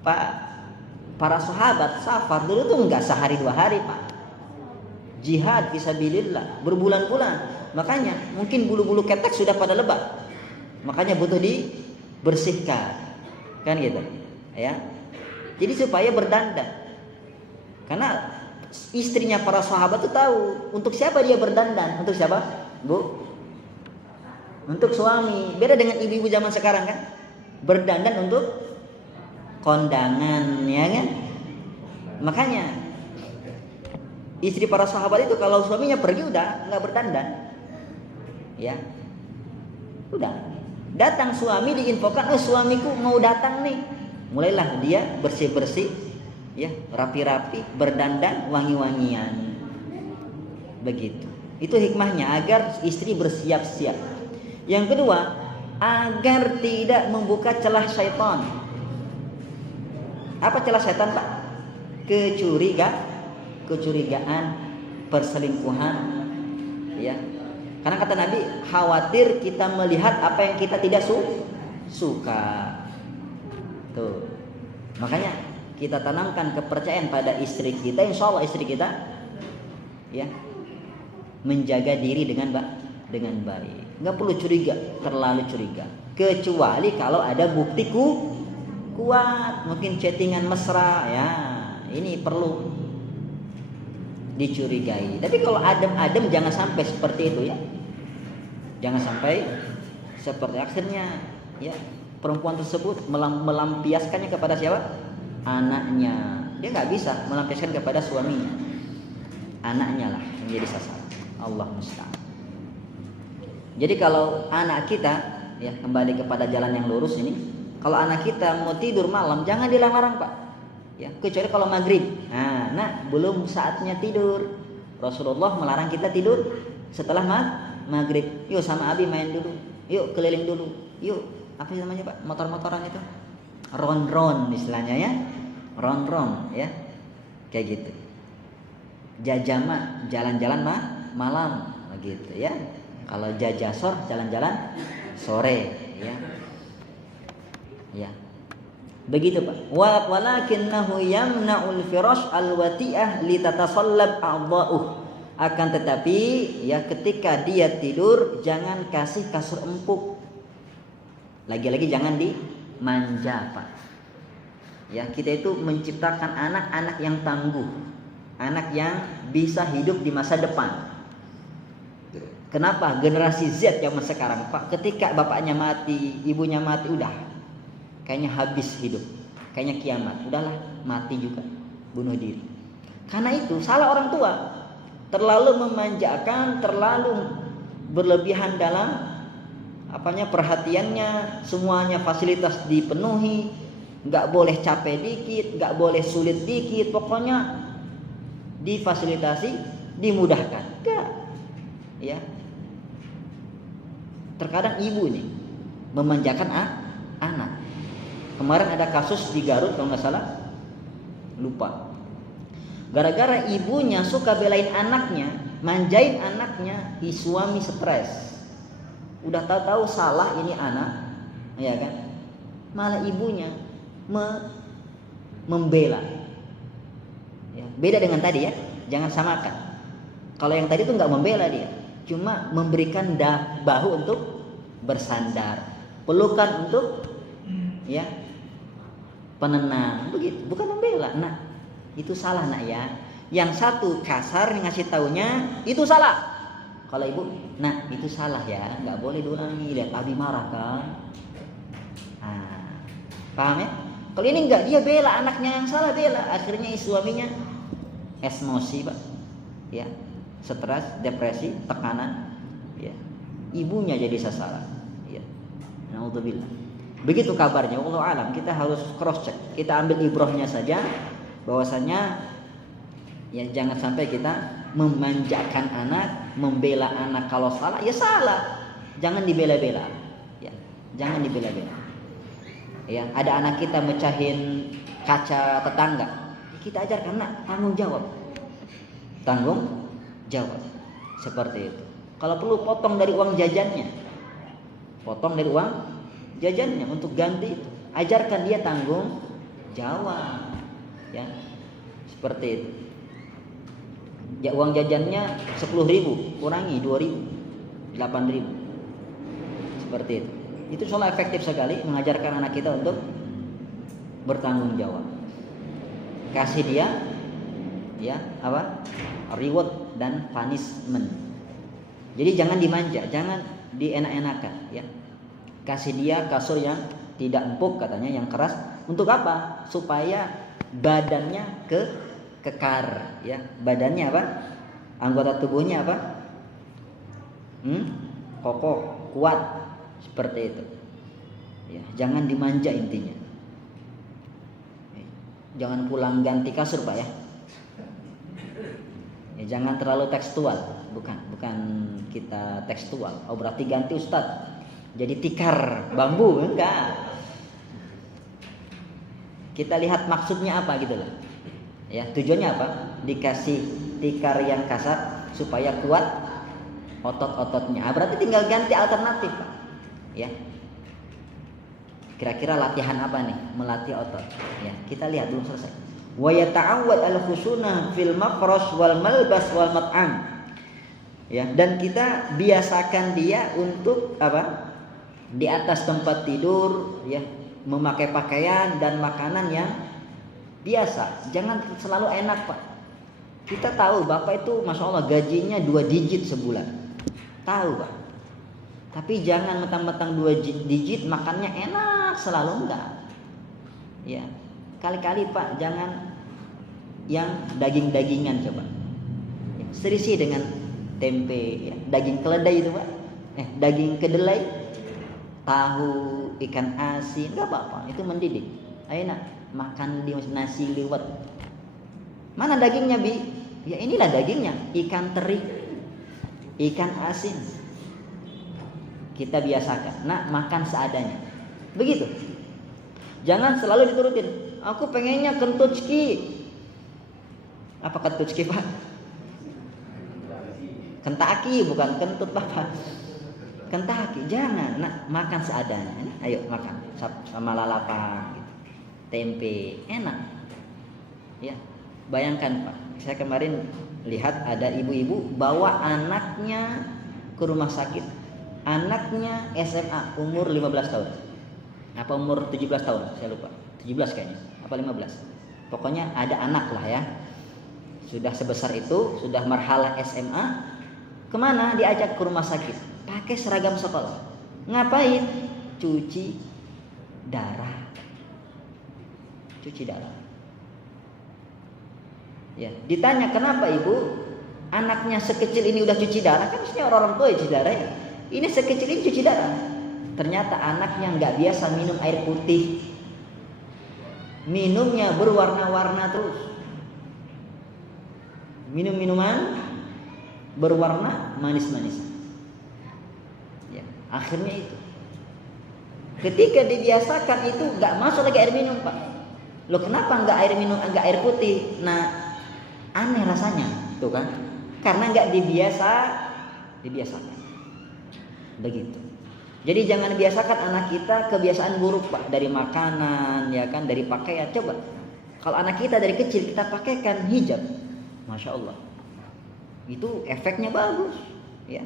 Pak, para sahabat safar dulu tuh enggak sehari dua hari, Pak. Jihad fisabilillah berbulan-bulan. Makanya mungkin bulu-bulu ketek sudah pada lebat. Makanya butuh dibersihkan. Kan gitu. Ya. Jadi supaya berdandan. Karena istrinya para sahabat tuh tahu untuk siapa dia berdandan. Untuk siapa? Bu? Untuk suami. Beda dengan ibu-ibu zaman sekarang kan. Berdandan untuk kondangan, ya kan? Makanya istri para sahabat itu kalau suaminya pergi udah nggak berdandan, ya, udah datang suami diinfokan, suamiku mau datang nih, mulailah dia bersih-bersih, ya, rapi-rapi, berdandan, wangi-wangian, begitu. Itu hikmahnya agar istri bersiap-siap. Yang kedua, agar tidak membuka celah syaitan. Apa celah setan, Pak? Kecurigaan, perselingkuhan, ya. Karena kata Nabi, khawatir kita melihat apa yang kita tidak suka. Tuh. Makanya kita tanamkan kepercayaan pada istri kita, insya Allah istri kita, ya, menjaga diri dengan baik. Nggak perlu curiga, terlalu curiga. Kecuali kalau ada bukti kuat, mungkin chattingan mesra, ya, ini perlu dicurigai. Tapi kalau adem-adem jangan sampai seperti itu, ya. Jangan sampai seperti akhirnya, ya, perempuan tersebut melampiaskannya kepada siapa? Anaknya. Dia nggak bisa melampiaskan kepada suaminya. Anaknya lah yang jadi sasaran. Allah musta'an. Jadi kalau anak kita, ya, kembali kepada jalan yang lurus ini, Kalau anak kita mau tidur malam jangan dilarang Pak. Ya, kecuali kalau maghrib. Nah, belum saatnya tidur. Rasulullah melarang kita tidur setelah maghrib. Yuk sama Abi main dulu. Yuk keliling dulu. Yuk, apa namanya Pak? Motor-motoran itu. Ron-ron istilahnya ya. Ron-ron ya. Kayak gitu. Jajama jalan-jalan malam begitu ya. Kalau jajasor jalan-jalan sore ya. Ya. Begitu Pak. Walakinnahu yamna'ul firash al-wati'ah litatasallab a'dha'uh. Akan tetapi ya ketika dia tidur jangan kasih kasur empuk. Lagi-lagi jangan dimanja Pak. Ya, kita itu menciptakan anak-anak yang tangguh. Anak yang bisa hidup di masa depan. Kenapa? Generasi Z zaman sekarang Pak, ketika bapaknya mati, ibunya mati, udah kayaknya habis hidup, kayaknya kiamat, udahlah mati juga, bunuh diri. Karena itu salah orang tua, terlalu memanjakan, terlalu berlebihan dalam perhatiannya, semuanya fasilitas dipenuhi, nggak boleh capek dikit, nggak boleh sulit dikit, pokoknya difasilitasi, dimudahkan. Enggak, ya. Terkadang ibu nih memanjakan anak. Kemarin ada kasus di Garut kalau nggak salah, lupa. Gara-gara ibunya suka belain anaknya, manjain anaknya, suami stres. Udah tahu-tahu salah ini anak, ya kan? Malah ibunya membela. Ya, beda dengan tadi ya, jangan samakan. Kalau yang tadi tuh nggak membela dia, cuma memberikan bahu untuk bersandar, pelukan untuk ya penenang, begitu, bukan membela. Nah, itu salah nak ya. Yang satu kasar ngasih taunya itu salah. Kalau ibu, nah itu salah ya, nggak boleh diulangi. Lihat Abi marah kan? Paham ya? Kalau ini enggak, dia bela anaknya yang salah, bela. Akhirnya suaminya emosi Pak, ya, stres, depresi, tekanan, ya, ibunya jadi sasaran, ya. Naudzubillah. Begitu kabarnya, wallahu alam. Kita harus cross check. Kita ambil ibrahnya saja, bahwasanya ya jangan sampai kita memanjakan anak, membela anak kalau salah, ya salah. Jangan dibela-bela, ya, jangan dibela-bela. Ya, ada anak kita mecahin kaca tetangga, kita ajarkan nak tanggung jawab, seperti itu. Kalau perlu potong dari uang jajannya, untuk ganti itu. Ajarkan dia tanggung jawab, ya, seperti itu. Ya, uang jajannya 10.000, kurangi 2.000, 8.000, seperti itu. Itu soal efektif sekali mengajarkan anak kita untuk bertanggung jawab. Kasih dia ya reward dan punishment. Jadi jangan dimanja, jangan dienak-enakan ya. Kasih dia kasur yang tidak empuk katanya, yang keras. Untuk apa? Supaya badannya kekar ya. Badannya apa? Anggota tubuhnya apa? Kokoh, kuat. Seperti itu. Ya, jangan dimanja intinya. Jangan pulang ganti kasur Pak ya. Ya, jangan terlalu tekstual, bukan kita tekstual. Oh berarti ganti Ustadz, jadi tikar bambu, enggak. Kita lihat maksudnya apa gitu loh. Ya, tujuannya apa? Dikasih tikar yang kasar supaya kuat otot-ototnya. Berarti tinggal ganti alternatif Pak. Ya. Kira-kira latihan apa nih? Melatih otot. Ya, kita lihat belum selesai. Wa yata'awwad al-khusunah fil mafrash wal malbas wal mat'am. Ya, dan kita biasakan dia untuk apa? Di atas tempat tidur, ya, memakai pakaian dan makanan yang biasa. Jangan selalu enak Pak. Kita tahu Bapak itu Masya Allah gajinya 2 digit sebulan. Tahu Pak. Tapi jangan mentang-mentang 2 digit makannya enak selalu, enggak. Ya, kali-kali Pak jangan yang daging-dagingan coba. Ya, serisi dengan tempe, ya, daging keledai itu Pak. Daging kedelai tahu, ikan asin, nggak apa-apa, itu mendidik. Ayo nak makan di nasi liwet. Mana dagingnya Bi? Ya inilah dagingnya, ikan teri, ikan asin. Kita biasakan, nak makan seadanya. Begitu. Jangan selalu diturutin. Aku pengennya kentutski. Apa kentutski Pak? Kentaki bukan kentut Bapak. Kentaki, jangan. Nak makan seadanya. Ayo makan sama lalapan gitu. Tempe, enak. Ya. Bayangkan Pak, saya kemarin lihat ada ibu-ibu bawa anaknya ke rumah sakit. Anaknya SMA, umur 15 tahun. Apa umur 17 tahun? Saya lupa. 17 kayaknya. Apa 15? Pokoknya ada anak lah ya. Sudah sebesar itu, sudah marhalah SMA. Kemana? Diajak ke rumah sakit. Pakai seragam sekolah. Ngapain? Cuci darah. Cuci darah. Ya, ditanya kenapa ibu? Anaknya sekecil ini udah cuci darah? Kan mestinya orang tua cuci darah ya. Ini sekecil ini cuci darah. Ternyata anaknya nggak biasa minum air putih. Minumnya berwarna-warna terus. Minum minuman berwarna manis-manis. Ya, akhirnya itu. Ketika dibiasakan itu nggak masuk lagi air minum Pak. Loh kenapa nggak air minum, nggak air putih? Nah aneh rasanya, tuh kan? Karena nggak dibiasakan. Begitu. Jadi jangan biasakan anak kita kebiasaan buruk Pak, dari makanan, ya kan, dari pakaian. Coba, kalau anak kita dari kecil kita pakaikan hijab, masya Allah, itu efeknya bagus, ya.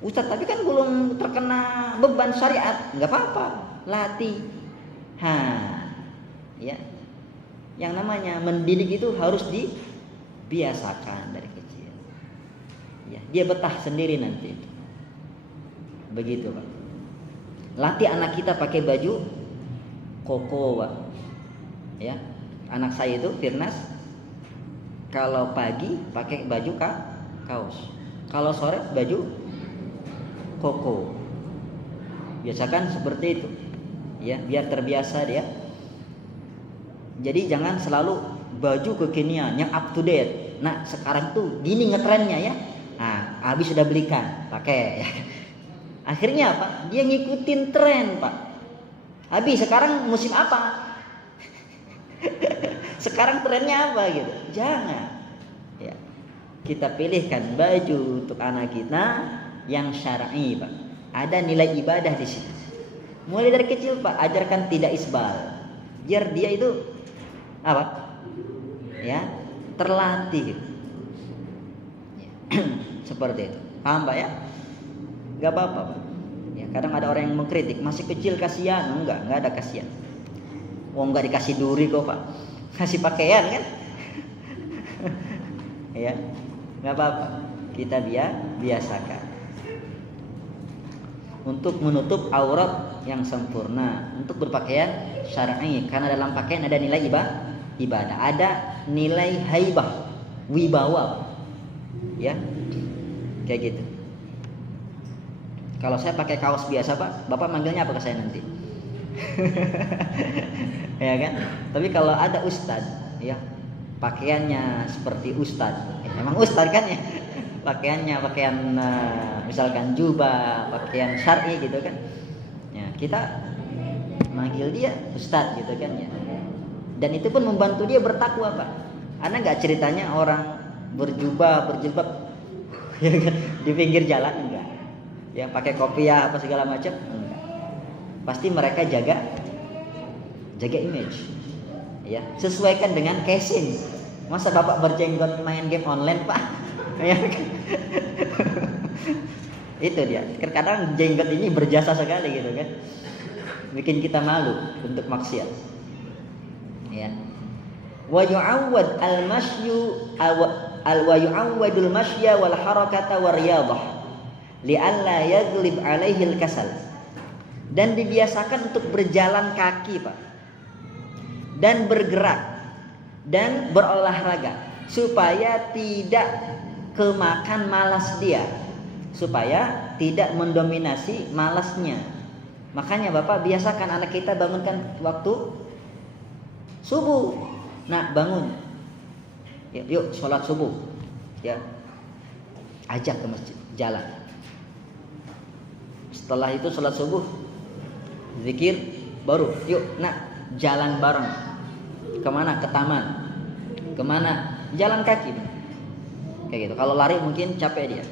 Ustaz, tapi kan belum terkena beban syariat, nggak apa-apa, latih. Ya. Yang namanya mendidik itu harus dibiasakan dari kecil. Ya, dia betah sendiri nanti. Begitu Pak. Latih anak kita pakai baju koko Pak. Ya, anak saya itu Firnas, kalau pagi pakai baju kaos, kalau sore baju koko. Biasakan seperti itu. Ya, biar terbiasa dia. Jadi jangan selalu baju kekinian yang up to date. Nah sekarang tuh gini ngetrennya ya. Nah habis sudah belikan, pakai. Akhirnya apa? Dia ngikutin tren Pak. Habis sekarang musim apa? Sekarang trennya apa gitu? Jangan. Ya. Kita pilihkan baju untuk anak kita yang syar'i Pak. Ada nilai ibadah di situ. Mulai dari kecil Pak, ajarkan tidak isbal. Biar dia itu apa? Ya, terlatih. Ya. Seperti itu. Paham Pak ya? Gak apa-apa Pak. Ya, kadang ada orang yang mengkritik, masih kecil kasihan. Enggak ada kasihan. Enggak dikasih duri kok Pak. Kasih pakaian kan? Ya, gak apa-apa. Kita biasakan. Untuk menutup aurat yang sempurna, untuk berpakaian syar'i, karena dalam pakaian ada nilai ibadah, ada nilai haibah, wibawa, ya, kayak gitu. Kalau saya pakai kaos biasa Pak, Bapak manggilnya apa ke saya nanti? Ya kan? Tapi kalau ada ustadz, ya, pakaiannya seperti ustadz, memang ustadz kan ya, pakaiannya pakaian misalkan jubah, pakaian syar'i gitu kan, ya kita manggil dia ustadz gitu kan ya. Dan itu pun membantu dia bertakwa Pak. Anda nggak ceritanya orang berjilbab ya kan, di pinggir jalan enggak, ya pakai kopiah apa segala macam enggak. Pasti mereka jaga image, ya, sesuaikan dengan casing. Masa Bapak berjenggot main game online Pak? Ya kan? Itu dia. Kadang jenggot ini berjasa sekali gitu kan, bikin kita malu untuk maksiat. Ya. Wa yu'awwad al-mashyu wa yu'awwadul mashya wal harakata war riyadah li'alla yaghlib 'alaihi al-kasal. Dan dibiasakan untuk berjalan kaki Pak, dan bergerak dan berolahraga supaya tidak kemakan malas dia. supaya tidak mendominasi malasnya. Makanya Bapak biasakan anak kita bangunkan waktu subuh. Nah, bangun. Yuk sholat subuh. Ya. Ajak ke masjid, jalan. Setelah itu sholat subuh, zikir, baru yuk jalan bareng. Kemana? Ke taman. Kemana? Jalan kaki. Kayak gitu. Kalau lari mungkin capek dia.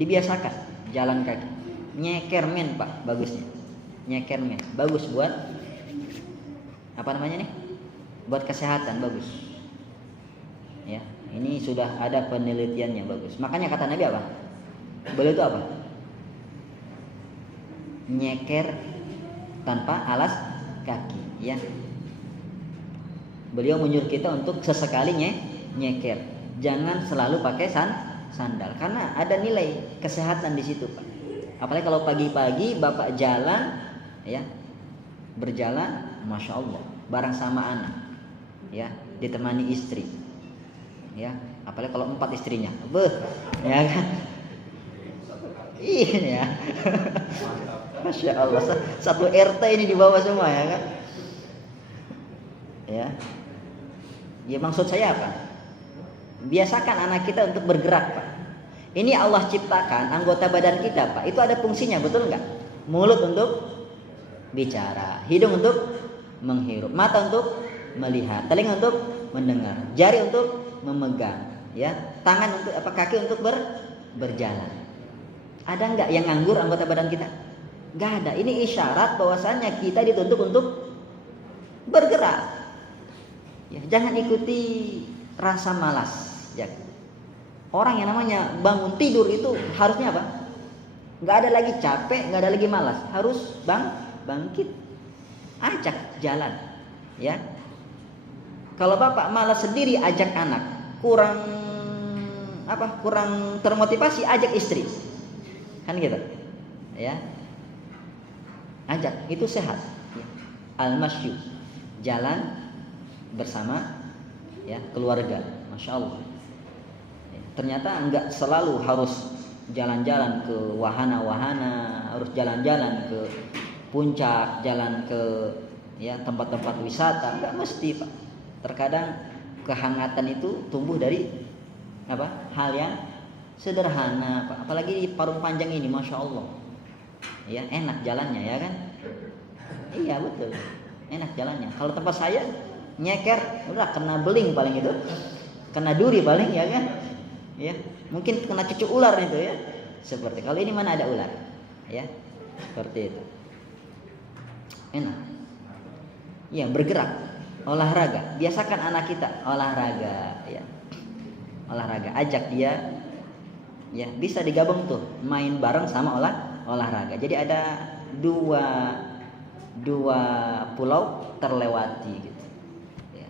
Dibiasakan jalan kaki. Nyeker men Pak, bagusnya. Nyeker men, bagus buat apa namanya nih? Buat kesehatan bagus. Ya, ini sudah ada penelitiannya bagus. Makanya kata Nabi apa? Beliau itu apa? Nyeker tanpa alas kaki, ya. Beliau menyuruh kita untuk sesekali nyeker. Jangan selalu pakai sandal karena ada nilai kesehatan di situ, Pak. Apalagi kalau pagi-pagi Bapak jalan, ya, berjalan, masya Allah, bareng sama anak, ya, ditemani istri, ya, apalagi kalau 4 istrinya, ya kan, iya, masya Allah, satu RT ini di bawah semua, ya kan, ya, maksud saya apa? Biasakan anak kita untuk bergerak, Pak. Ini Allah ciptakan anggota badan kita, Pak. Itu ada fungsinya, betul nggak? Mulut untuk bicara, hidung untuk menghirup, mata untuk melihat, telinga untuk mendengar, jari untuk memegang, ya, tangan untuk apa? Kaki untuk berjalan. Ada nggak yang nganggur anggota badan kita? Nggak ada. Ini isyarat bahwasanya kita dituntut untuk bergerak. Ya, jangan ikuti rasa malas. Ya. Orang yang namanya bangun tidur itu harusnya apa? Nggak ada lagi capek, nggak ada lagi malas. Harus bangkit, ajak jalan, ya. Kalau Bapak malas sendiri, ajak anak. Kurang termotivasi, ajak istri. Kan gitu, ya. Ajak, itu sehat. Al-masyu, jalan bersama, ya, keluarga. Masya Allah. Ternyata enggak selalu harus jalan-jalan ke wahana-wahana, harus jalan-jalan ke puncak, jalan ke, ya, tempat-tempat wisata. Enggak mesti, Pak. Terkadang kehangatan itu tumbuh dari apa? Hal yang sederhana, Pak. Apalagi di Parung Panjang ini, masya Allah. Ya, enak jalannya, ya kan? Iya, betul. Enak jalannya. Kalau tempat saya nyeker, udah kena beling paling itu. Kena duri paling, ya kan? Ya, mungkin kena cucuk ular itu, ya. Seperti kalau ini mana ada ular, ya. Seperti itu. Enak. Ya, bergerak, olahraga. Biasakan anak kita olahraga, ya. Olahraga, ajak dia, ya, bisa digabung tuh, main bareng sama olahraga. Jadi ada dua pulau terlewati gitu. Ya.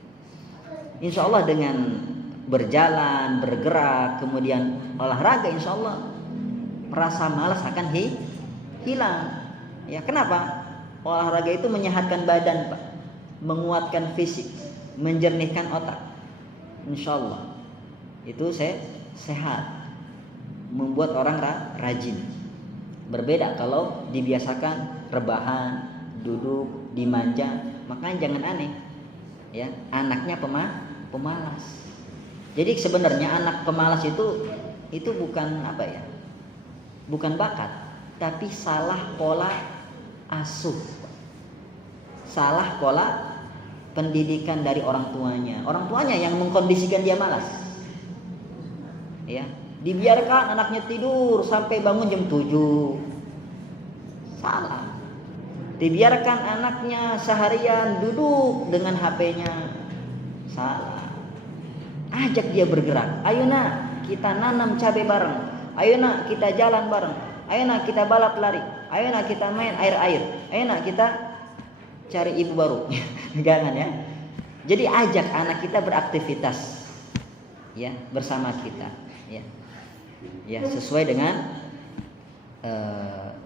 Insya Allah dengan berjalan, bergerak, kemudian olahraga, insya Allah rasa malas akan hilang. Ya, kenapa? Olahraga itu menyehatkan badan, Pak, menguatkan fisik, menjernihkan otak. Insya Allah itu sehat, membuat orang rajin. Berbeda kalau dibiasakan rebahan, duduk, dimanja, makanya jangan aneh, ya, anaknya pemalas. Jadi sebenarnya anak pemalas itu bukan apa ya? Bukan bakat, tapi salah pola asuh. Salah pola pendidikan dari orang tuanya. Orang tuanya yang mengkondisikan dia malas. Ya, dibiarkan anaknya tidur sampai bangun jam 7. Salah. Dibiarkan anaknya seharian duduk dengan HP-nya. Salah. Ajak dia bergerak. Ayo nak, kita nanam cabai bareng. Ayo nak, kita jalan bareng. Ayo nak, kita balap lari. Ayo nak, kita main air-air. Ayo nak, kita cari ibu baru. Jangan, ya. Jadi ajak anak kita beraktivitas, ya, bersama kita, ya. Ya, sesuai dengan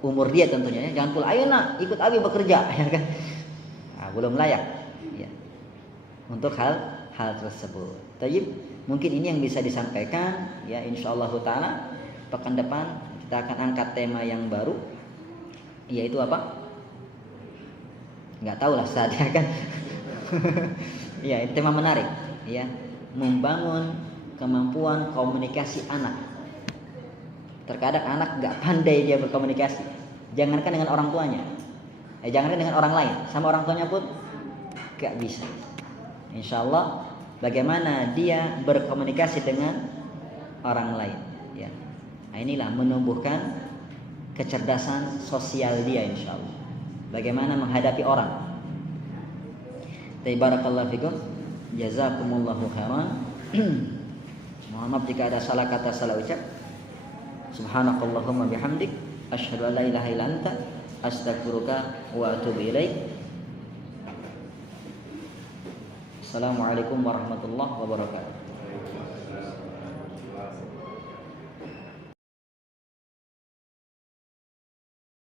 umur dia tentunya, ya. Jangan pula ayo nak, ikut abi bekerja, ya kan. Nah, belum layak, ya. Untuk hal tersebut. Tayyib, mungkin ini yang bisa disampaikan, ya, insyaallah taala pekan depan kita akan angkat tema yang baru, yaitu apa? Nggak tahu lah saatnya kan. Ya, tema menarik, ya, membangun kemampuan komunikasi anak. Terkadang anak nggak pandai dia berkomunikasi, jangankan dengan orang tuanya, jangankan dengan orang lain, sama orang tuanya pun nggak bisa. Insya Allah, bagaimana dia berkomunikasi dengan orang lain, ya. Nah, inilah menumbuhkan kecerdasan sosial dia, insya Allah. Bagaimana menghadapi orang. Barakallahu fikum, jazakumullahu khairan. Mohon maaf jika ada salah kata, salah ucap. Subhanakallahumma bihamdik, asyhadu an la ilaha illa anta, astaghfiruka wa atubu ilaik. Assalamualaikum warahmatullahi wabarakatuh.